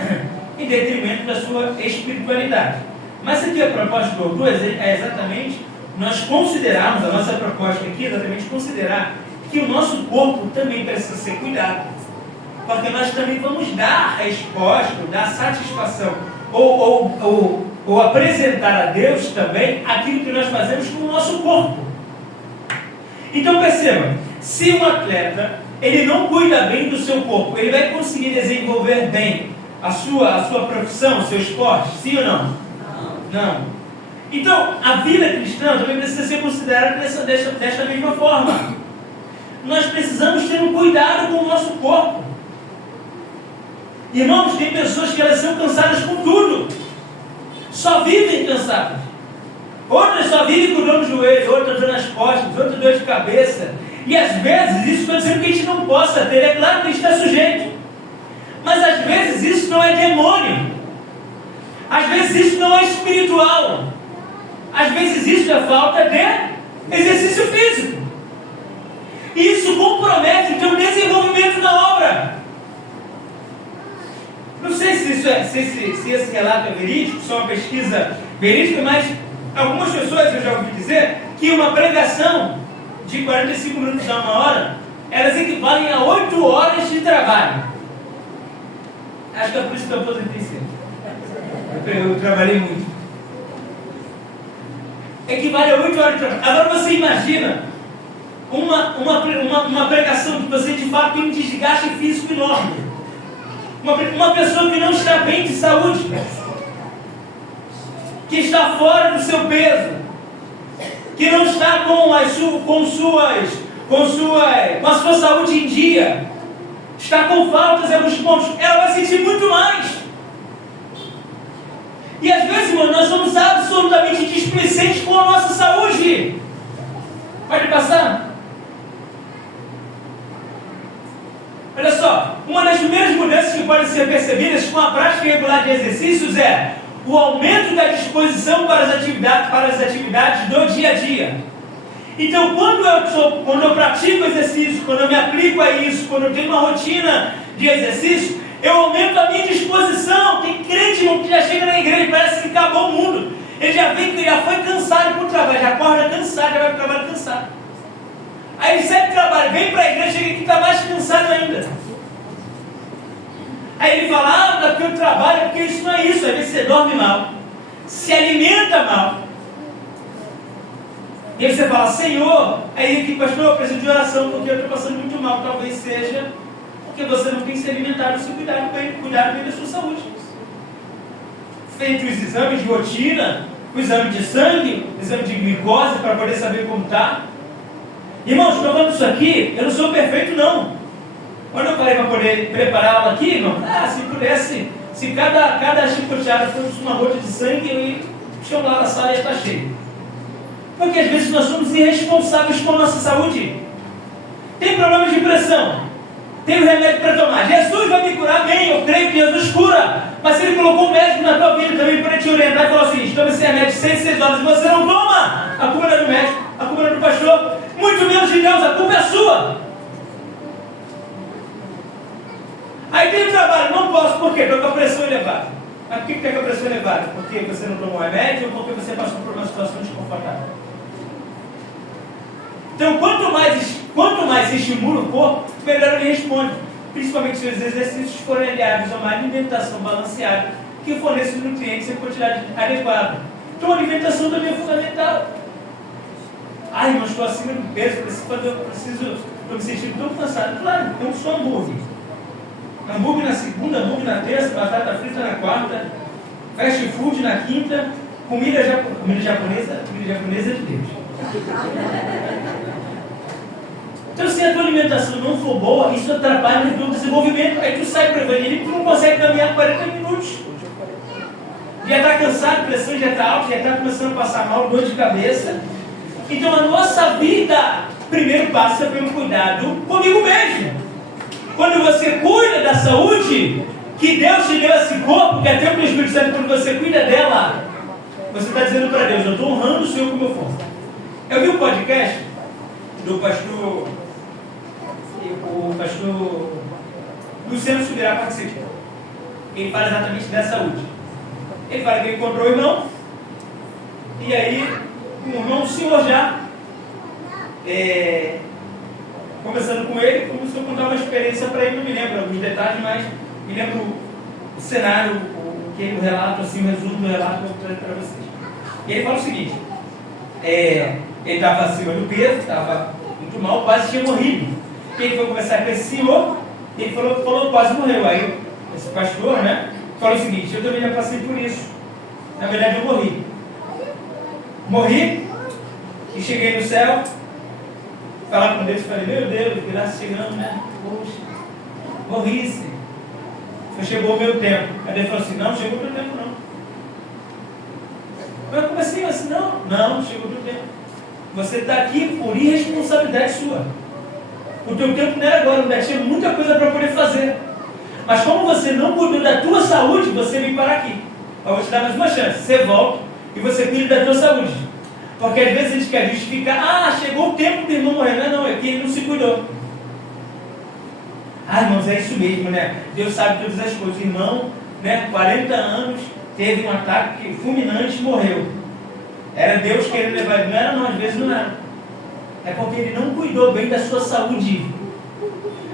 em detrimento da sua espiritualidade. Mas aqui a proposta do autor é exatamente nós considerarmos, a nossa proposta aqui é exatamente considerar que o nosso corpo também precisa ser cuidado. Porque nós também vamos dar a resposta, dar satisfação, ou apresentar a Deus também aquilo que nós fazemos com o nosso corpo. Então perceba, se um atleta ele não cuida bem do seu corpo, ele vai conseguir desenvolver bem a sua profissão, o seu esporte? Sim ou não? Não. Então, a vida cristã também precisa ser considerada desta mesma forma. Nós precisamos ter um cuidado com o nosso corpo. Irmãos, tem pessoas que elas são cansadas com tudo. Só vivem cansadas. Outras só vivem com dor no joelho, outras dor nas costas, outras dor de cabeça. E às vezes, isso estou dizendo que a gente não possa ter, é claro que a gente está sujeito. Mas às vezes isso não é demônio. Às vezes isso não é espiritual. Às vezes isso é falta de exercício físico. E isso compromete o teu desenvolvimento na obra. Não sei se esse relato é verídico, só uma pesquisa verídica, mas algumas pessoas eu já ouvi dizer que uma pregação de 45 minutos a 1 hora, elas equivalem a 8 horas de trabalho. Acho que é por isso que eu aposentei cedo. Eu trabalhei muito. Equivale a 8 horas de trabalho. Agora você imagina uma pregação que você de fato tem um desgaste físico enorme. Uma pessoa que não está bem de saúde, que está fora do seu peso, que não está com a sua saúde em dia, está com faltas em alguns pontos, ela vai sentir muito mais. E às vezes, irmão, nós somos absolutamente displicentes com a nossa saúde. Pode passar? Olha só, uma das primeiras mudanças que podem ser percebidas com a prática regular de exercícios é o aumento da disposição para as atividades do dia a dia. Então, quando eu pratico exercício, quando eu me aplico a isso, quando eu tenho uma rotina de exercício, eu aumento a minha disposição. Tem crente, irmão, que já chega na igreja e parece que acabou o mundo. Ele já foi cansado por trabalho, já acorda cansado, já vai para o trabalho cansado. Aí ele sai do trabalho, vem para a igreja, chega aqui e está mais cansado ainda. Aí ele fala, porque eu trabalho, porque isso não é isso. Às vezes você dorme mal, se alimenta mal, E aí você fala, Senhor, aí aqui, pastor, eu preciso de oração porque eu estou passando muito mal. Talvez seja porque você não tem se alimentado, se cuidado bem da sua saúde. Feito os exames de rotina, o exame de sangue, o exame de glicose para poder saber como está. Irmãos, estou falando isso aqui, eu não sou perfeito não. Quando eu parei para poder preparar a aula aqui, irmão, se pudesse, se cada chicoteada fosse uma gota de sangue, o chão lá da sala ia estar cheio. Porque às vezes nós somos irresponsáveis com a nossa saúde. Tem problemas de pressão, tem um remédio para tomar. Jesus vai me curar, bem, eu creio que Jesus cura. Mas se ele colocou um médico na tua vida também para te orientar e falou assim, toma esse remédio 6 horas e você não toma, a culpa não é do médico, a culpa não é do pastor, muito menos de Deus, a culpa é sua. Aí tem o trabalho, não posso, por quê? Estou com a pressão elevada. Mas por que está com a pressão elevada? Porque você não tomou remédio ou porque você passou por uma situação desconfortável? Então, quanto mais se estimula o corpo, melhor ele responde. Principalmente se os exercícios forem aliados a uma alimentação balanceada, que forneça os nutrientes em quantidade adequada. Então, a alimentação também é fundamental. Ai, não estou acima do peso, estou me sentindo tão cansado. Claro, não só hambúrguer. Hambúrguer na segunda, hambúrguer na terça, batata frita na quarta, fast food na quinta, comida japonesa é de Deus. Então, se a tua alimentação não for boa, isso atrapalha no teu desenvolvimento. Aí tu sai para o evangelismo e tu não consegue caminhar 40 minutos. Já está cansado, a pressão já está alta, já está começando a passar mal, dor de cabeça. Então, a nossa vida, primeiro passo é pelo cuidado comigo mesmo. Quando você cuida da saúde, que Deus te deu esse corpo, que é templo do Espírito Santo, quando você cuida dela, você está dizendo para Deus, eu estou honrando o Senhor como eu for. Eu vi um podcast do pastor Luciano Subirá participou. Ele fala exatamente da saúde. Ele fala que ele encontrou o irmão, e aí o irmão, o senhor já, conversando com ele, começou a contar uma experiência para ele, não me lembro alguns detalhes, mas me lembro o cenário, o relato, assim, o resumo do relato que eu vou trazer para vocês. E ele fala o seguinte, ele estava acima do peso, estava muito mal, quase tinha morrido. E ele foi conversar com esse senhor, e ele falou quase morreu. Aí esse pastor, né, falou o seguinte, eu também já passei por isso. Na verdade eu morri, e cheguei no céu, falar com Deus e falei, meu Deus, que graça chegando, né? Poxa, morri, Senhor. Chegou o meu tempo. Aí ele falou assim, não, chegou o meu tempo não. Mas como assim? Assim, não, chegou o meu tempo. Você está aqui por irresponsabilidade sua. O teu tempo não era agora, ainda tinha muita coisa para poder fazer. Mas como você não cuidou da tua saúde, você vem parar aqui. Eu vou te dar mais uma chance. Você volta e você cuida da tua saúde. Porque às vezes a gente quer justificar, chegou o tempo do irmão morrer. Não, é que ele não se cuidou. Irmãos, é isso mesmo, né? Deus sabe todas as coisas. O irmão, né, 40 anos, teve um ataque fulminante e morreu. Era Deus querendo levar ele. Não era não, às vezes não era. É porque ele não cuidou bem da sua saúde.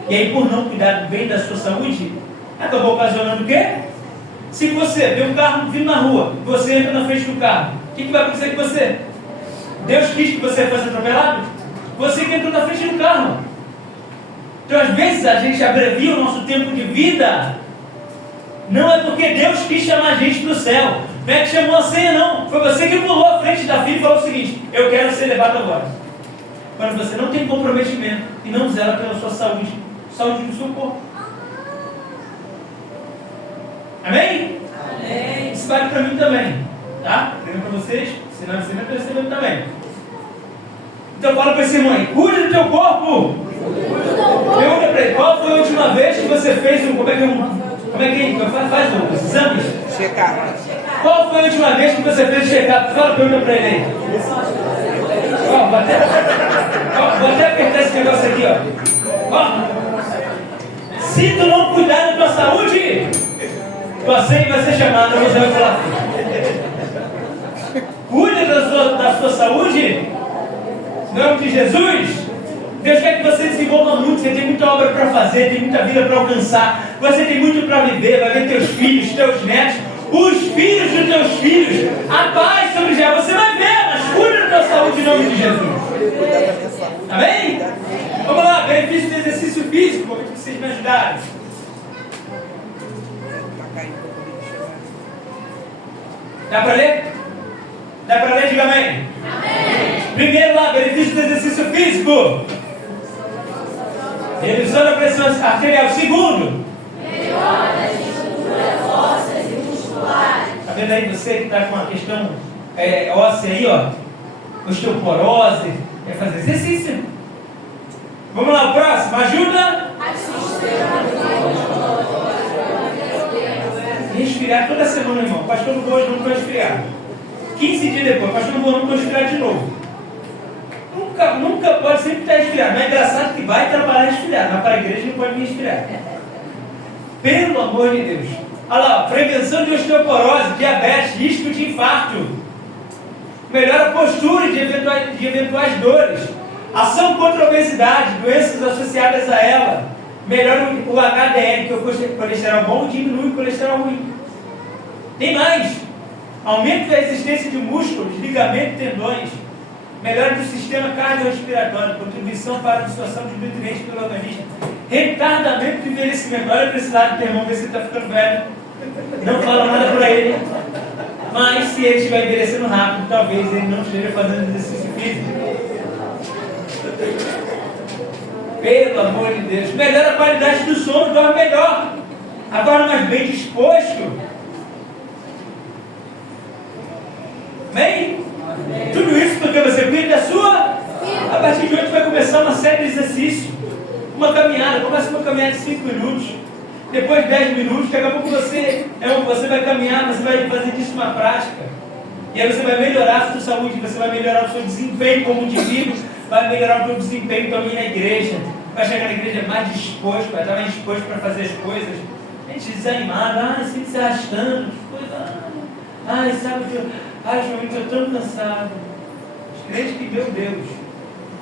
E aí, por não cuidar bem da sua saúde, acabou ocasionando o quê? Se você vê um carro vindo na rua, você entra na frente do carro, o que vai acontecer com você? Deus quis que você fosse atropelado? Você que entrou na frente do carro. Então, às vezes, a gente abrevia o nosso tempo de vida. Não é porque Deus quis chamar a gente para o céu. Não é que chamou a senha, não. Foi você que pulou à frente da fila e falou o seguinte, eu quero ser levado agora. Quando você não tem comprometimento e não zela pela sua saúde do seu corpo. Amém? Amém. Isso vale para mim também. Tá? Lembra para vocês? Senão você vai recebendo também. Então fala para esse mãe, cuide do teu corpo. Pergunta para ele, qual foi a última vez que você fez como é que faz os exames? Check-up. Qual foi a última vez que você fez o check-up? Fala, pergunta para ele aí. Vou até apertar esse negócio aqui, Se tu não cuidar da tua saúde, tua senha vai ser chamada, você vai falar. Cuida da sua saúde. Em nome de Jesus. Deus quer que você desenvolva muito. Você tem muita obra para fazer, tem muita vida para alcançar. Você tem muito para viver. Vai ver teus filhos, teus netos, os filhos dos teus filhos. A paz sobre Israel. Você vai ver, mas cuida da tua saúde. saúde em nome de Jesus. Amém? Vamos lá, benefício do exercício físico, como vocês me ajudaram. Dá para ler? Dá para ler? Diga amém. Amém. Primeiro lá, benefício do exercício físico. Redução da pressão arterial. Segundo, melhora das estruturas ósseas e musculares. Está vendo aí você que está com uma questão óssea aí, ó? Osteoporose. Quer fazer exercício? Vamos lá, o próximo. Ajuda respirar toda semana, irmão. Pastor, não vou hoje, não vou respirar. 15 dias depois, pastor, não vou respirar de novo. Nunca pode sempre estar respirado. Mas é engraçado que vai trabalhar respirado, mas para a igreja não pode respirar. Pelo amor de Deus. Olha lá, prevenção de osteoporose, diabetes, risco de infarto. Melhora a postura de eventuais dores. Ação contra a obesidade, doenças associadas a ela. Melhora o HDL, que é o colesterol bom, e diminui o colesterol ruim. Tem mais. Aumento da resistência de músculos, ligamentos e tendões. Melhora do sistema cardiorrespiratório, contribuição para a absorção de nutrientes pelo organismo. Retardamento do envelhecimento. Olha para esse lado do irmão, ver se ele está ficando velho. Não fala nada para ele. Mas se ele estiver envelhecendo rápido, talvez ele não esteja fazendo exercício físico. Pelo amor de Deus. Melhora a qualidade do sono, dorme melhor. Acorda mais bem disposto. Amém? Tudo isso porque você cuida da sua. A partir de hoje vai começar uma série de exercícios. Uma caminhada. Começa uma caminhada de 5 minutos. Depois 10 minutos. Daqui a pouco você vai caminhar. Você vai fazer disso uma prática. E aí você vai melhorar a sua saúde. Você vai melhorar o seu desempenho como indivíduo. Vai melhorar o seu desempenho também na igreja. Vai chegar na igreja mais disposto. Vai estar mais disposto para fazer as coisas. A gente desanimado. Sempre se arrastando. Que coisa. Sabe o que eu estou tão cansado. Os crentes que, meu Deus.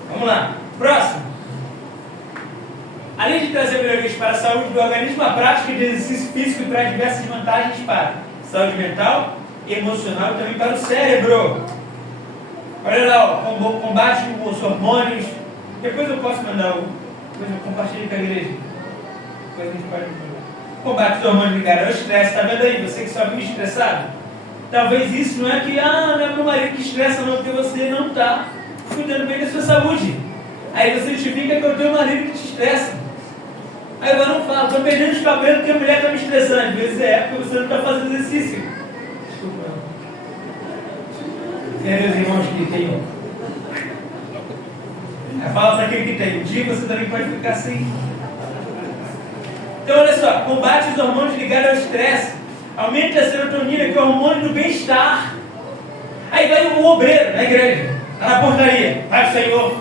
Vamos lá. Próximo. Além de trazer melhorias para a saúde do organismo, a prática de exercício físico traz diversas vantagens para a saúde mental, emocional e também para o cérebro. Olha lá, combate os hormônios. Depois eu posso mandar depois eu compartilho com a igreja. Depois a gente pode combate os hormônios ligados ao estresse. Está vendo aí? Você que só vive estressado? Talvez isso não é que, não é meu marido que estressa, não, porque você não está cuidando bem da sua saúde. Aí você justifica que é o teu marido que te estressa. Aí eu não falo, estou perdendo os cabelos porque a mulher está me estressando. Às vezes porque você não está fazendo exercício. Desculpa. Tem meus irmãos que tem. Fala para aquele que tem. Um dia você também pode ficar assim. Então olha só, combate os hormônios ligados ao estresse. Aumenta a serotonina, que é o hormônio do bem-estar. Aí vai o obreiro na igreja, está na portaria, vai o Senhor.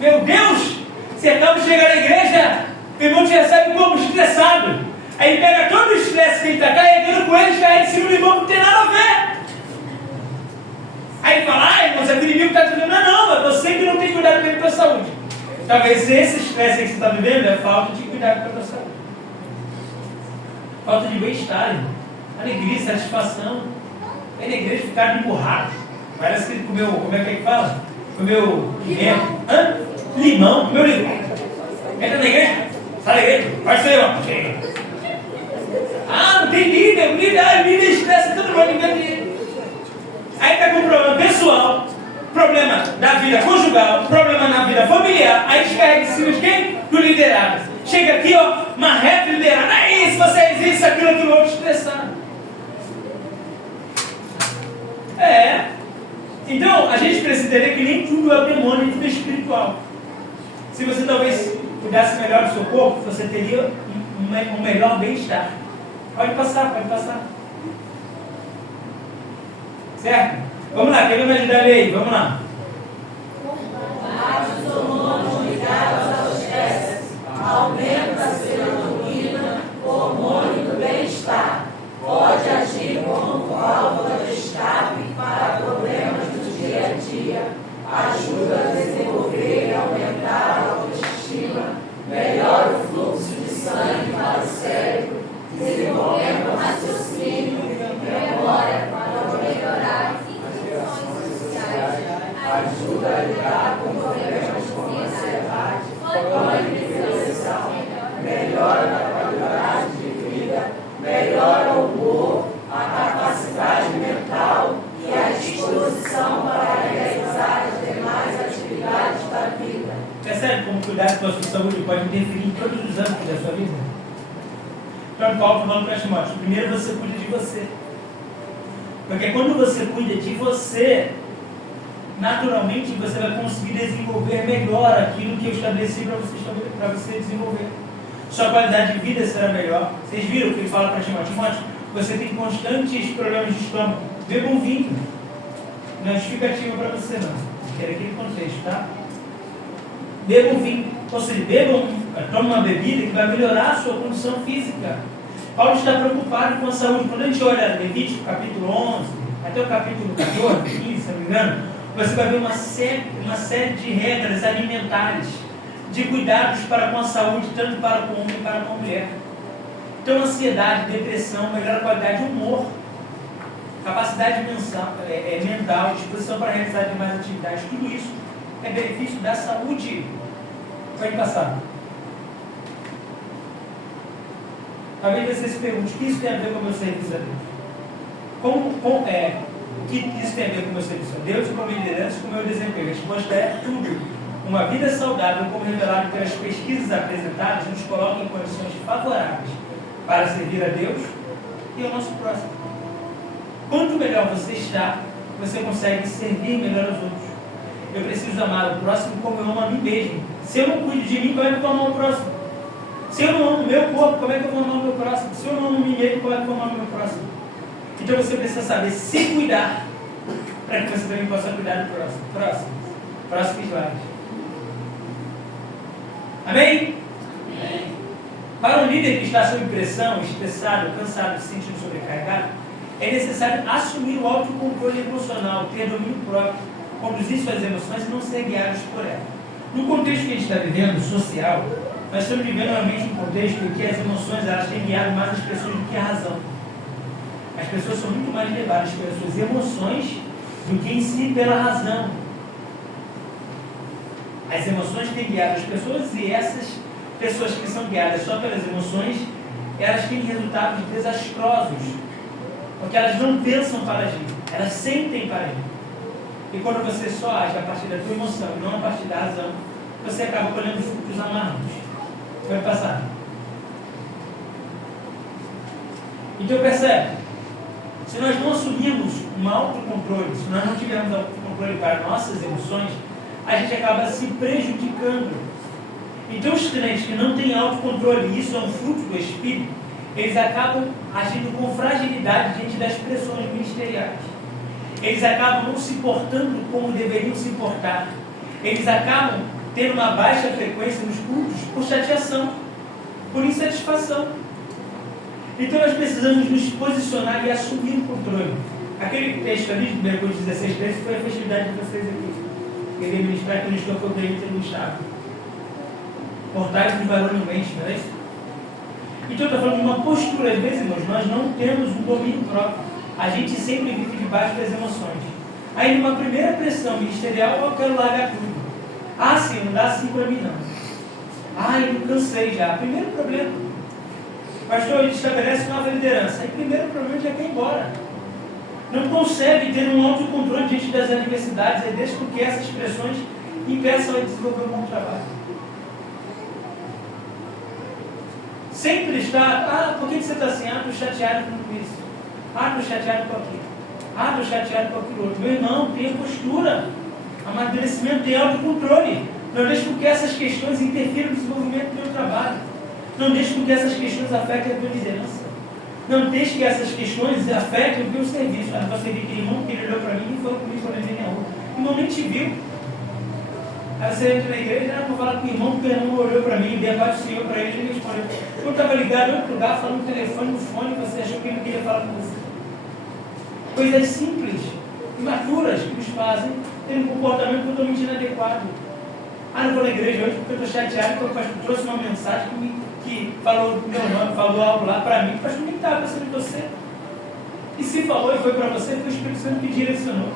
Meu Deus, você acaba de chegar na igreja, o irmão te recebe como estressado. Aí ele pega todo o estresse que ele está carregando com ele, carrega em cima do irmão, não tem nada a ver. Aí ele fala, irmão, você é inimigo que está dizendo, não, é você que não tem cuidado bem com a tua saúde. Talvez esse estresse que você está vivendo é falta de cuidado com a tua saúde. Falta de bem-estar, alegria, satisfação. Aí na igreja ficaram emburrados. Parece que ele comeu, como é que fala? Comeu limão, comeu limão. Entra na igreja, sai da igreja, vai ser irmão. Não tem líder estressa todo mundo. Aí está com um problema pessoal, problema na vida conjugal, problema na vida familiar. Aí descarrega em cima de quem? Do liderado. Chega aqui, uma reta liderada. É isso, você é isso, aquilo, outro estressado. Então, a gente precisa entender que nem tudo é o demônio, tudo é espiritual. Se você talvez cuidasse melhor do seu corpo, você teria um melhor bem-estar. Pode passar. Certo? Vamos lá, quem vai me ajudar a ler aí? Vamos lá. Combate os hormônios ligados ao estresse. Aumenta a serotonina, hormônio do bem-estar. Pode agir como válvula de escape para problemas do dia a dia. Ajuda a desenvolver e aumentar a autoestima. Melhora o fluxo de sangue para o cérebro. Desenvolvendo raciocínio e memória para melhorar as funções sociais. a sua saúde pode interferir em todos os âmbitos da sua vida. Então, Paulo falando para Timóteo, primeiro você cuida de você. Porque quando você cuida de você, naturalmente você vai conseguir desenvolver melhor aquilo que eu estabeleci para você desenvolver. Sua qualidade de vida será melhor. Vocês viram o que ele fala para Timóteo? Timóteo, você tem constantes problemas de estômago. Beba um vinho. Não é justificativa para você, não. Quero aquele contexto, tá? Beba um vinho. Ou seja, tome uma bebida que vai melhorar a sua condição física. Paulo está preocupado com a saúde. Quando a gente olha Levítico capítulo 11, até o capítulo 14, 15, se não me engano, você vai ver uma série de regras alimentares, de cuidados para com a saúde, tanto para com o homem como para com a mulher. Então, ansiedade, depressão, melhor qualidade de humor, capacidade mental, disposição para realizar demais atividades, tudo isso é benefício da saúde. Pode passar. Talvez você se pergunte, o que isso tem a ver com o meu serviço a Deus? O que isso tem a ver com o meu serviço a Deus, com a minha liderança e com o meu desempenho? A resposta é tudo. Uma vida saudável, como revelado pelas pesquisas apresentadas, nos coloca em condições favoráveis para servir a Deus e ao nosso próximo. Quanto melhor você está, você consegue servir melhor aos outros. Eu preciso amar o próximo como eu amo a mim mesmo. Se eu não cuido de mim, como é que eu vou amar o próximo? Se eu não amo o meu corpo, como é que eu vou amar o meu próximo? Se eu não amo mim mesmo, como é que eu vou amar o meu próximo? Então você precisa saber se cuidar, para que você também possa cuidar do próximo. Próximo slide. Amém? Amém? Para um líder que está sob pressão, estressado, cansado, se sentindo sobrecarregado, é necessário assumir o autocontrole emocional, ter domínio próprio, conduzir suas emoções e não ser guiados por elas. No contexto que a gente está vivendo, social, nós estamos vivendo realmente um contexto em que as emoções elas têm guiado mais as pessoas do que a razão. As pessoas são muito mais levadas pelas suas emoções do que em si pela razão. As emoções têm guiado as pessoas e essas pessoas que são guiadas só pelas emoções, elas têm resultados desastrosos, porque elas não pensam para agir, elas sentem para agir. E quando você só age a partir da tua emoção e não a partir da razão, você acaba colhendo frutos amargos. Vai passar. Então percebe, se nós não assumirmos um autocontrole, se nós não tivermos autocontrole para nossas emoções, a gente acaba se prejudicando. Então os crentes que não têm autocontrole, e isso é um fruto do Espírito, eles acabam agindo com fragilidade diante das pressões ministeriais. Eles acabam não se portando como deveriam se portar. Eles acabam tendo uma baixa frequência nos cultos por chateação, por insatisfação. Então nós precisamos nos posicionar e assumir o controle. Aquele texto ali de 1 Coríntios 16:13 foi a festividade de vocês aqui. Queria ministrar que o Cristo foi crente no Estado. Portais-vos varonilmente, não é isso? Então eu estou falando de uma postura. Às vezes, irmãos, nós não temos um domínio próprio. A gente sempre vive debaixo das emoções. Aí numa primeira pressão ministerial, eu quero largar tudo. Ah, sim, não dá assim para mim não. Ah, eu cansei já. Primeiro problema. Pastor, ele estabelece nova liderança. Aí primeiro problema já quer ir embora. Não consegue ter um autocontrole diante das adversidades. É desde porque essas pressões impeçam a desenvolver um bom trabalho. Sempre está, por que você está assim? Ah, estou chateado com isso. Ah, estou chateado com aquilo. Ah, estou chateado com aquilo outro. Meu irmão, tenha postura. Amadurecimento, tenha autocontrole. Não deixe com que essas questões interfiram no desenvolvimento do teu trabalho. Não deixe com que essas questões afetem a tua liderança. Não deixe que essas questões afetem o teu serviço. Ah, você viu aquele irmão que ele olhou para mim e falou comigo quando eu entrei na rua. O irmão nem te viu. Aí você entra na igreja, vou falar com o irmão, porque o irmão olhou para mim, deu a paz do Senhor para ele e ele respondeu. Eu estava ligado em outro lugar, falando no telefone, no fone, e você achou que ele não queria falar com você. Coisas simples, imaturas, que nos fazem ter um comportamento totalmente inadequado. Ah, não vou na igreja hoje porque eu estou chateado, porque o pastor trouxe uma mensagem que falou do meu nome, falou algo lá para mim, o pastor nem estava pensando em você. E se falou e foi para você, foi o Espírito Santo que direcionou.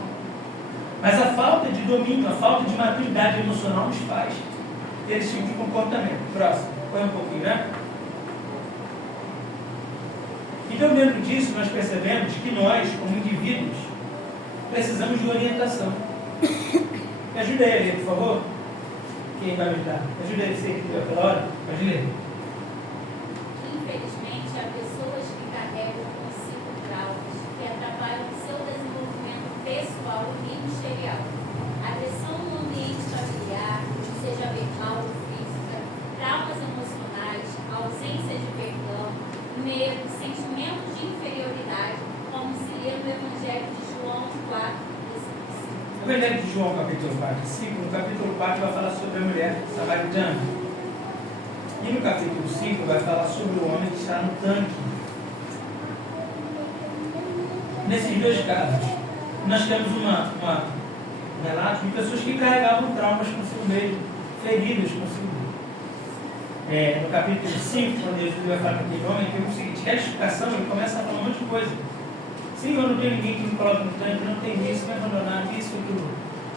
Mas a falta de domínio, a falta de maturidade emocional nos faz ter esse tipo de comportamento. Próximo, põe um pouquinho, né? Então, dentro disso, nós percebemos que nós, como indivíduos, precisamos de orientação. Me ajuda aí, por favor. Quem vai me ajudar? Ajuda ele, você que deu aquela hora. Pode ler. Infelizmente, há pessoas que carregam consigo traumas que atrapalham o seu desenvolvimento pessoal e ministerial. Agressão no ambiente familiar, seja verbal ou física, traumas emocionais, ausência de perdão, medo, sentimento de inferioridade, como se lê no Evangelho de João 4, O Evangelho de João, capítulo 4, 5, no capítulo 4 vai falar sobre a mulher samaritana. E no capítulo 5 vai falar sobre o homem que está no tanque. Nesses dois casos, nós temos um relato de pessoas que carregavam traumas consigo mesmo, feridas consigo mesmo. No capítulo 5, quando Jesus vai falar com aquele homem, tem o seguinte: quer explicação, ele começa a falar um monte de coisa. Sim, eu não tenho ninguém que me coloque no tanque, não tenho isso, me abandonar, isso, aquilo.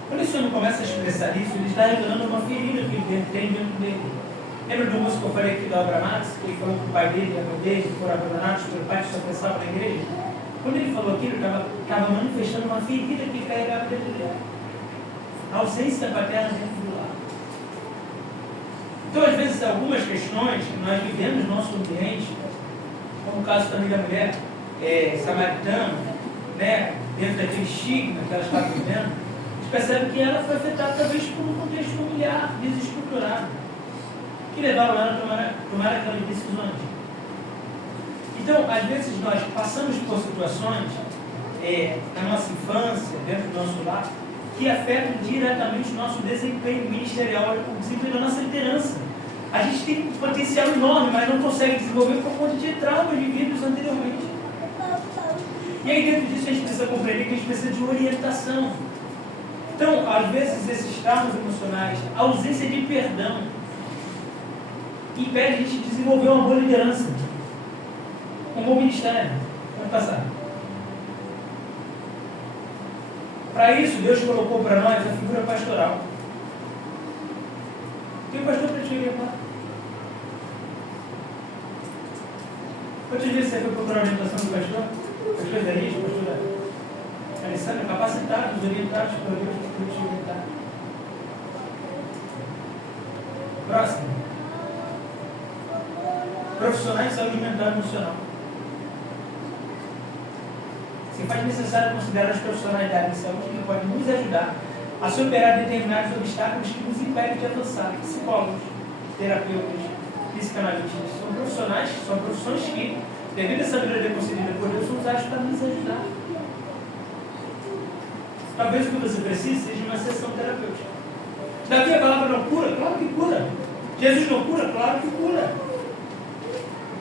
Quando esse homem começa a expressar isso, ele está revelando uma ferida que ele tem dentro dele. Lembra do músico que eu falei aqui do Abraham Max, que ele falou que o pai dele e a mãe dele foram abandonados pelo pai que só pensava na igreja? Quando ele falou aquilo, ele estava manifestando uma ferida que ele carregava dentro dele. A ausência paterna dentro do lar. Então, às vezes, algumas questões que nós vivemos no nosso ambiente, como o caso também da mulher samaritana, né, dentro daquele estigma que ela estava vivendo, a gente percebe que ela foi afetada talvez por um contexto familiar desestruturado, que levaram ela a tomar aquelas decisões. Então, às vezes nós passamos por situações na nossa infância, dentro do nosso lar, que afetam diretamente o nosso desempenho ministerial, o desempenho da nossa liderança. A gente tem um potencial enorme, mas não consegue desenvolver por conta de traumas vividos anteriormente. E aí, dentro disso, a gente precisa compreender que a gente precisa de orientação. Então, às vezes, esses traumas emocionais, a ausência de perdão, impede a gente de desenvolver uma boa liderança, um bom ministério. Vamos passar. Para isso, Deus colocou para nós a figura pastoral. Tem um pastor para te orientar. Quantas vezes você foi procurar a orientação do pastor? Pastor Isaías, pastor Alessandra, capacitados, orientados por Deus para te orientar. Próximo. Profissionais de saúde mental e emocional. Se faz necessário considerar os profissionais da área de saúde que podem nos ajudar a superar determinados obstáculos que nos impedem de avançar. Psicólogos, terapeutas, psicanalistas, são profissionais, são profissões que, devido a sabedoria concedida por Deus, são usados para nos ajudar. Talvez o que você precise seja uma sessão terapêutica. Davi, a palavra não cura? Claro que cura. Jesus não cura? Claro que cura.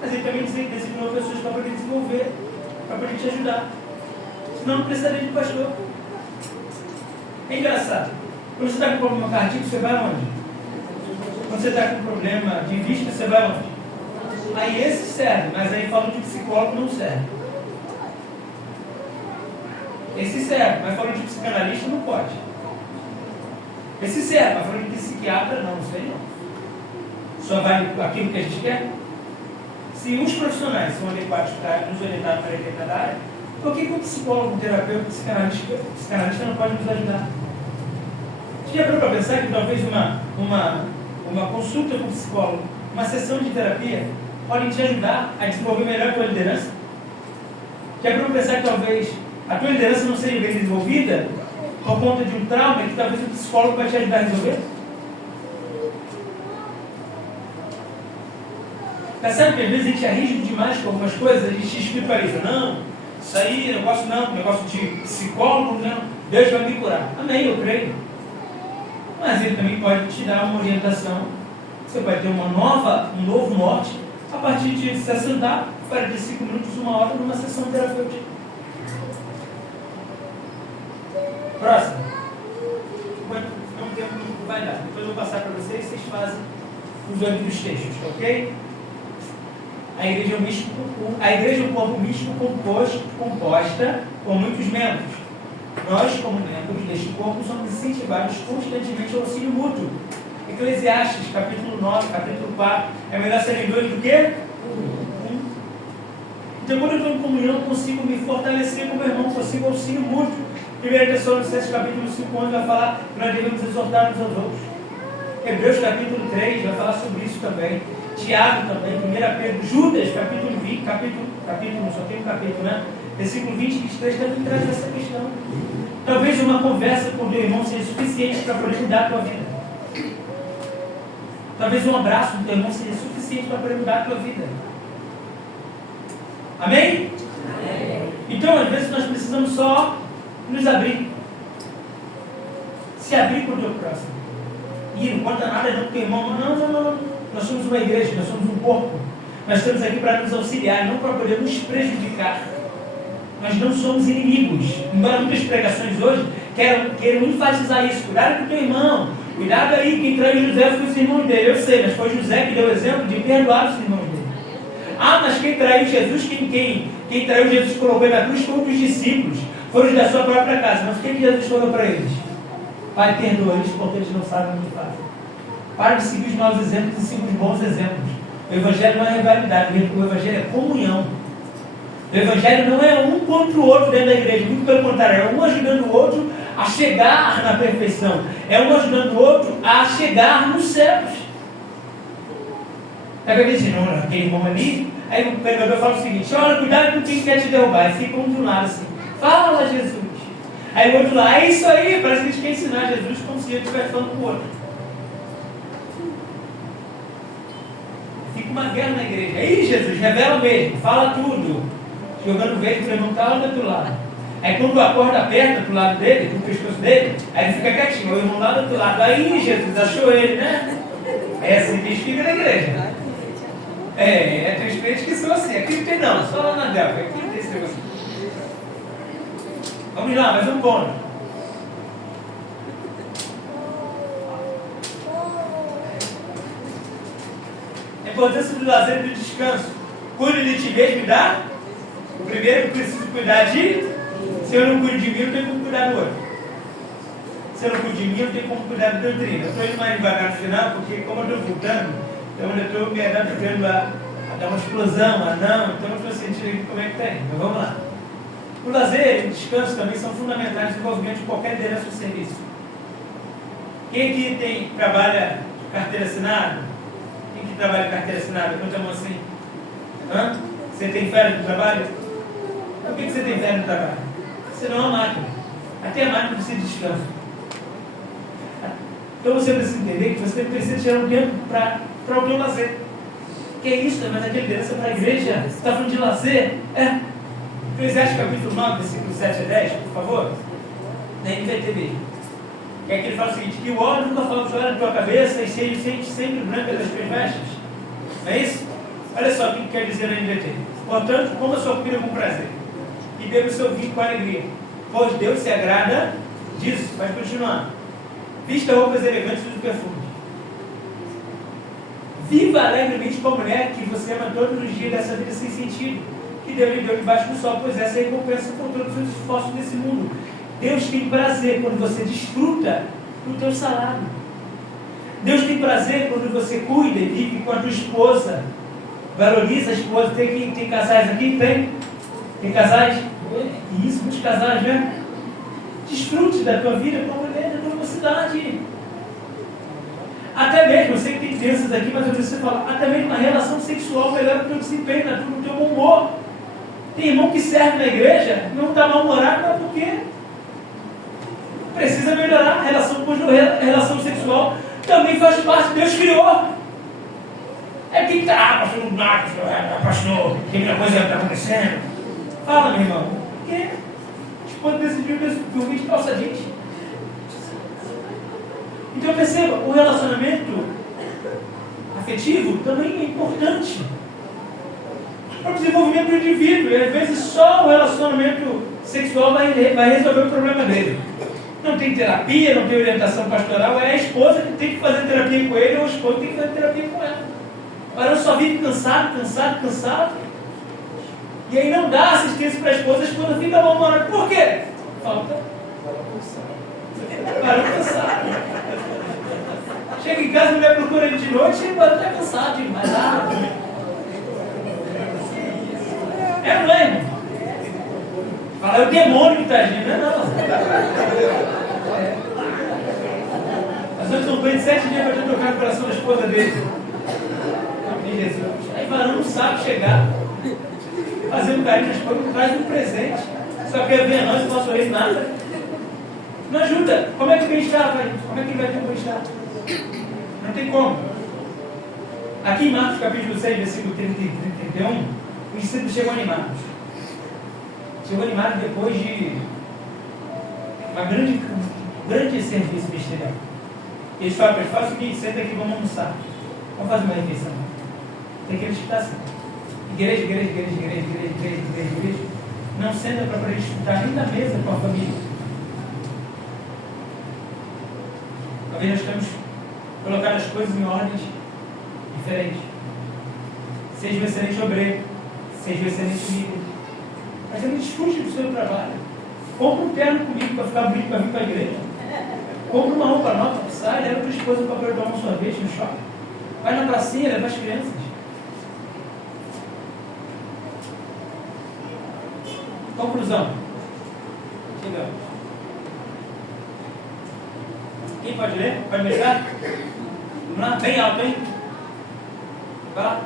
Mas ele também designou pessoas para poder desenvolver, para poder te ajudar. Senão não precisaria de pastor. É engraçado. Quando você está com problema cardíaco, você vai aonde? Quando você está com problema de vista, você vai aonde? Aí esse serve, mas aí falando de psicólogo não serve. Esse serve, mas falando de psicanalista não pode. Esse serve, mas falando de psiquiatra não, isso aí não. Só vai aquilo que a gente quer. Se os profissionais são adequados para nos orientar para a determinada área, por que um psicólogo, um terapeuta, um psicanalista não pode nos ajudar? Você já parou para pensar que talvez uma consulta com um psicólogo, uma sessão de terapia, podem te ajudar a desenvolver melhor a tua liderança? Já parou para pensar que talvez a tua liderança não seja bem desenvolvida por conta de um trauma que talvez o psicólogo vai te ajudar a resolver? Percebe que às vezes a gente é rígido demais com algumas coisas, a gente espiritualiza. Não, isso aí, negócio não, negócio de psicólogo, não. Deus vai me curar. Amém, eu creio. Mas ele também pode te dar uma orientação. Você vai ter um novo norte a partir de se assentar 45 minutos, 1 hora numa sessão terapêutica. Próximo. Não tem muito que vai dar. Depois eu vou passar para vocês e vocês fazem os outros textos, ok? A igreja é um corpo místico composta com muitos membros. Nós, como membros deste corpo, somos incentivados constantemente ao auxílio mútuo. Eclesiastes, capítulo 9, capítulo 4. É melhor serem dois do que um. Então, quando eu estou em comunhão, eu consigo me fortalecer com o meu irmão, consigo auxílio mútuo. 1 Tessalonicenses, capítulo 5, onde vai falar que nós devemos exortar uns aos outros. Hebreus capítulo 3 vai falar sobre isso também. Tiago também, 1 Pedro, Judas, capítulo 20, capítulo, só tem um capítulo, né? Versículo 20 e 23 também traz essa questão. Talvez uma conversa com o teu irmão seja suficiente para poder mudar a tua vida. Talvez um abraço do teu irmão seja suficiente para poder mudar a tua vida. Amém? Amém? Então, às vezes, nós precisamos só nos abrir. Se abrir para o teu próximo. E não conta nada não, teu irmão. Não. Nós somos uma igreja, nós somos um corpo. Nós estamos aqui para nos auxiliar, não para poder nos prejudicar. Nós não somos inimigos. Embora muitas pregações hoje queiram enfatizar isso. Cuidado com o teu irmão. Cuidado aí, quem traiu José foi os irmãos dele. Eu sei, mas foi José que deu o exemplo de perdoar os irmãos dele. Ah, mas quem traiu Jesus, quem traiu Jesus colocou na cruz foram os discípulos. Foram os da sua própria casa. Mas o que Jesus falou para eles? Pai, perdoa eles porque eles não sabem o que fazem. Para de seguir os maus exemplos e siga os bons exemplos. O Evangelho não é rivalidade, o Evangelho é comunhão. O Evangelho não é um contra o outro dentro da igreja, muito pelo contrário, é um ajudando o outro a chegar na perfeição, é um ajudando o outro a chegar nos céus. Aí vai dizer, não, aquele irmão ali, aí o pregador fala o seguinte: olha, cuidado com quem quer te derrubar, e fica um de um lado assim, fala Jesus. Aí o outro lá, é isso aí, parece que a gente quer ensinar Jesus como se ele estivesse falando com o outro. Fica uma guerra na igreja. Aí Jesus, revela mesmo, fala tudo. Jogando verde para o irmão lá do outro lado. Aí quando a corda aperta pro lado dele, pro pescoço dele, aí ele fica quietinho, o irmão lá do outro lado. Aí Jesus achou ele, né? É assim que a gente fica na igreja. Tem os crentes que são assim. Aqui não tem não, só lá na Delta. Aqui não tem esse negócio. Vamos lá, mais um ponto. A importância do lazer e do descanso. Cuide de ti mesmo e dá. O primeiro que preciso cuidar de. Se eu não cuido de mim, eu tenho como cuidar do outro. Se eu não cuido de mim, eu tenho como cuidar da doutrina. Eu estou indo mais devagar no final, porque como eu estou voltando, então eu estou me adaptando a dar uma explosão, então eu estou sentindo aqui como é que tem. Então vamos lá. O lazer e o descanso também são fundamentais no desenvolvimento de qualquer liderança ou serviço. Quem aqui trabalha carteira assinada? Quem que trabalha carteira assinada? Levanta a mão assim. Você tem férias no trabalho? Por que você tem férias no trabalho? Você não é uma máquina. Até a máquina precisa de descanso. Então você precisa entender que você precisa tirar um tempo para o teu lazer. Que é isso, mas aquela liderança para a igreja. Você está falando de lazer? Eclesiastes capítulo 9, versículo 7 a 10, por favor. Na NVTV. Que aqui ele fala o seguinte: que o óleo nunca falta chorar na tua cabeça e seja sempre branca das tuas vestes. Não é isso? Olha só o que quer dizer na NVT. Portanto, coma sua comida com prazer e beba o seu vinho com alegria, pois Deus se agrada disso. Vai continuar. Vista roupas elegantes e perfumes. Viva alegremente com a mulher que você ama todos os dias dessa vida sem sentido, que Deus lhe deu debaixo do sol, pois essa é a recompensa por todos os esforços desse mundo. Deus tem prazer quando você desfruta do teu salário. Deus tem prazer quando você cuida e vive com a tua esposa, valoriza a esposa. Tem casais aqui? Tem casais? Isso, muitos casais, né? Desfrute da tua vida com a mulher da tua mocidade. Até mesmo, eu sei que tem crianças aqui, mas eu preciso falar, até mesmo na relação sexual melhora o teu desempenho, no teu bom humor. Tem irmão que serve na igreja, não está mal-humorado, mas por quê? Precisa melhorar a relação conjugal, a relação sexual também faz parte, Deus criou. Quem que está, pastor, não dá, pastor, tem muita coisa que está acontecendo. Fala, meu irmão, por quê? A esposa decidiu dormir de calça jeans. Então perceba, o relacionamento afetivo também é importante para o desenvolvimento do indivíduo. E às vezes só o relacionamento sexual vai resolver o problema dele. Não tem terapia, não tem orientação pastoral, é a esposa que tem que fazer terapia com ele ou o esposo que tem que fazer terapia com ela. O varão só vive cansado. E aí não dá assistência para a esposa fica mal-humorada. Por quê? Falta. Varão cansado. Chega em casa, a mulher procura ele de noite e o varão está cansado demais. Não é, irmão? Fala, é o demônio que está agindo, não é não. Nós estamos com ele 7 dias para ter tocar no coração da esposa dele. Aí varão não sabe chegar, fazer um carinho na esposa por trás de um presente. Só quer ver a nós e não sorrir nada. Não ajuda. Como é que o bem-estar vai? Como é que ele vai ter um bem-estar? Não tem como. Aqui em Marcos capítulo 6, versículo 30 e 31, os discípulos chegam animados. Chegou animado depois de um grande serviço ministerial. Eles falam o seguinte: senta aqui, vamos almoçar. Vamos fazer uma refeição. Tem aqueles que estão assim. Igreja. Não senta para poder escutar nem na mesa com a família. Talvez nós temos colocado as coisas em ordens diferentes. Seja um excelente obreiro, seja um excelente líder. Mas ele discute do seu trabalho. Compra um terno comigo para ficar bonito para vir para a igreja. Compra uma roupa nova, sai, leva a tua esposa para poder tomar um sorvete no shopping. Vai na pracinha, leva as crianças. Conclusão. Chegamos. Quem pode ler? Pode me ajudar? Vamos lá, bem alto, hein? Vai lá.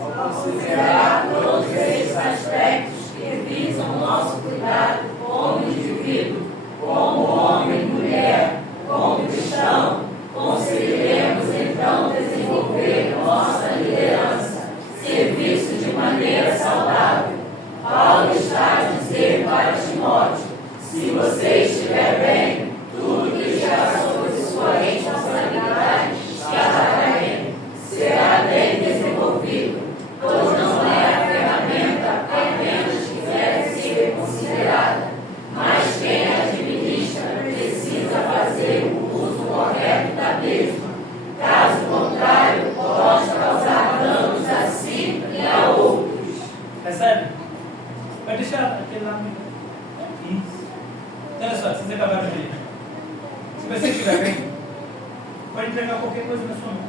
Ao considerar todos esses aspectos que visam o nosso cuidado como indivíduo, como homem e mulher, como cristão, conseguiremos então desenvolver nossa liderança, serviço de maneira saudável. Paulo está a dizer para Timóteo: se você estiver bem, tudo que está sob sua responsabilidade estará bem, será bem desenvolvido, pois não é a ferramenta apenas que deve ser considerada, mas quem a administra precisa fazer o uso correto da mesma. Caso contrário, pode causar danos a si e a outros. Percebe? Vai deixar aquele lá. Isso. Olha só, vocês acabaram de ver. Se você estiver bem, pode entregar qualquer coisa na sua mão.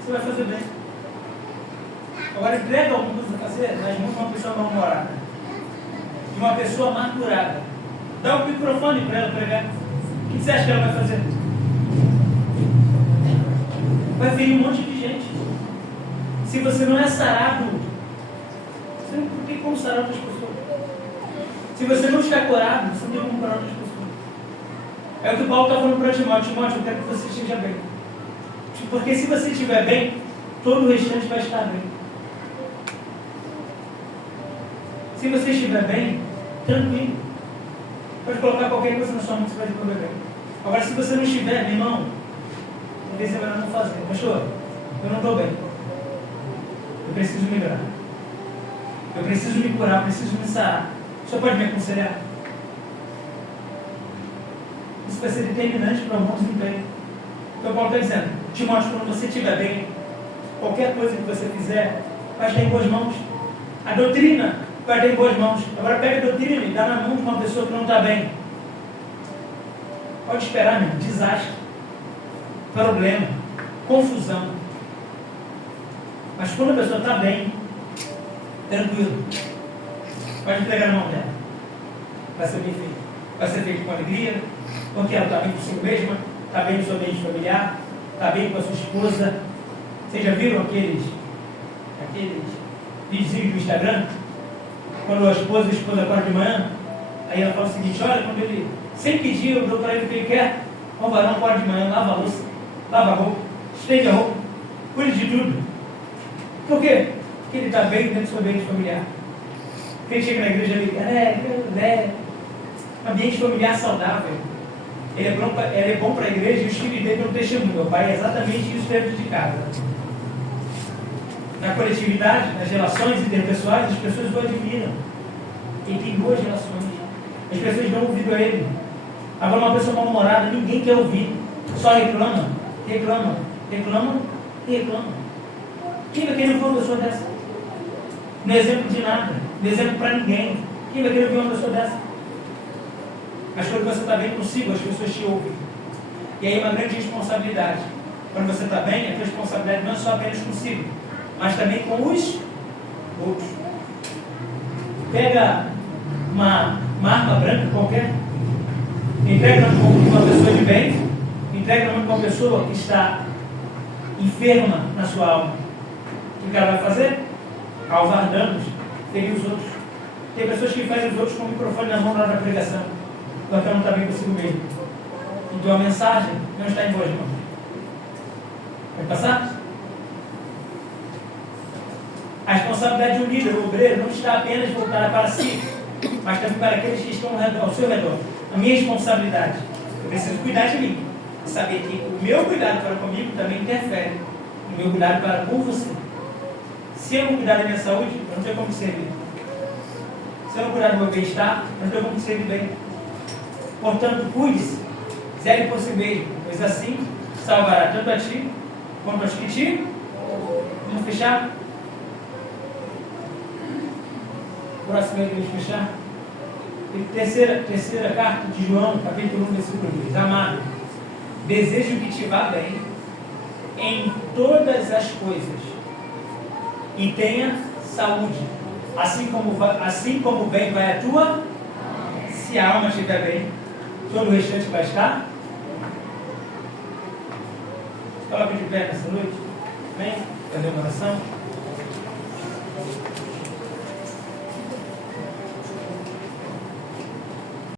Você vai fazer bem. Agora entrega alguma coisa para fazer nas mãos de uma pessoa mal-humorada, de uma pessoa amargurada. Dá um microfone para ela pregar. O que você acha que ela vai fazer? Vai ferir um monte de gente. Se você não é sarado, você não tem como sarar outras pessoas. Se você não está curado, você não tem como curar outras pessoas. É o que o Paulo está falando para Timóteo. Timóteo, eu quero que você esteja bem. Porque se você estiver bem, todo o restante vai estar bem. Se você estiver bem, tranquilo. Pode colocar qualquer coisa na sua mão que você vai desenvolver bem. Agora, se você não estiver, meu irmão, talvez é melhor não fazer. Pastor, eu não estou bem. Eu preciso melhorar. Eu preciso me curar, eu preciso me sarar. O senhor pode me aconselhar? Isso vai ser determinante para o bom desempenho. Então, Paulo está dizendo: Timóteo, quando você estiver bem, qualquer coisa que você fizer vai estar em boas mãos. A doutrina vai estar em boas mãos. Agora pega a doutrina e dá na mão de uma pessoa que não está bem. Pode esperar, meu, desastre, problema, confusão. Mas quando a pessoa está bem, tranquilo, pode entregar na mão dela. Vai ser bem feito. Vai ser feito com alegria, porque ela está bem consigo mesma, está bem no seu ambiente familiar, está bem com a sua esposa. Vocês já viram aqueles videozinhos do Instagram? Quando a esposa acorda de manhã, aí ela fala o seguinte: olha, quando ele, sem pedir, eu dou para ele o que ele quer. O varão acorda de manhã, lava a louça, lava a roupa, estende a roupa, cuida de tudo. Por quê? Porque ele está bem dentro do seu ambiente familiar. Quem chega na igreja ali, ambiente familiar saudável. Ele é bom para a igreja e os filhos dele não testemunham. Meu pai é exatamente isso dentro de casa. Na coletividade, nas relações interpessoais, as pessoas o admiram. Ele tem boas relações. As pessoas dão ouvido a ele. Agora, uma pessoa mal-humorada, ninguém quer ouvir. Só reclama. Quem vai querer ouvir uma pessoa dessa? Não é exemplo de nada. Não é exemplo para ninguém. Quem vai querer ouvir uma pessoa dessa? Mas quando você está bem consigo, as pessoas te ouvem. E aí é uma grande responsabilidade. Quando você está bem, a responsabilidade não é só apenas consigo, mas também com os outros. Pega uma arma branca qualquer, entrega na mão de uma pessoa de bem, entrega na mão de uma pessoa que está enferma na sua alma, o que ela vai fazer? Causar danos, ferir os outros. Tem pessoas que fazem os outros com o microfone na mão na hora da pregação, porque ela não está bem consigo mesmo. Então a mensagem não está em boas mãos. Vai passar? A responsabilidade de um líder, um obreiro, não está apenas voltada para si, mas também para aqueles que estão ao seu redor. A minha responsabilidade, eu preciso cuidar de mim, saber que o meu cuidado para comigo também interfere no meu cuidado para com você. Se eu não cuidar da minha saúde, eu não tenho como servir. Se eu não cuidar do meu bem-estar, eu não tenho como servir bem. Portanto, cuide-se, zele por si mesmo, pois assim salvará tanto a ti quanto aos que te. Vamos fechar? Próximo aí que vamos fechar. Terceira carta de João, capítulo 1, versículo 2. Amado, desejo que te vá bem em todas as coisas e tenha saúde, assim como bem vai a tua. Se a alma estiver bem, todo o restante vai estar. Coloque de pé nessa noite. Amém? Fazer uma oração.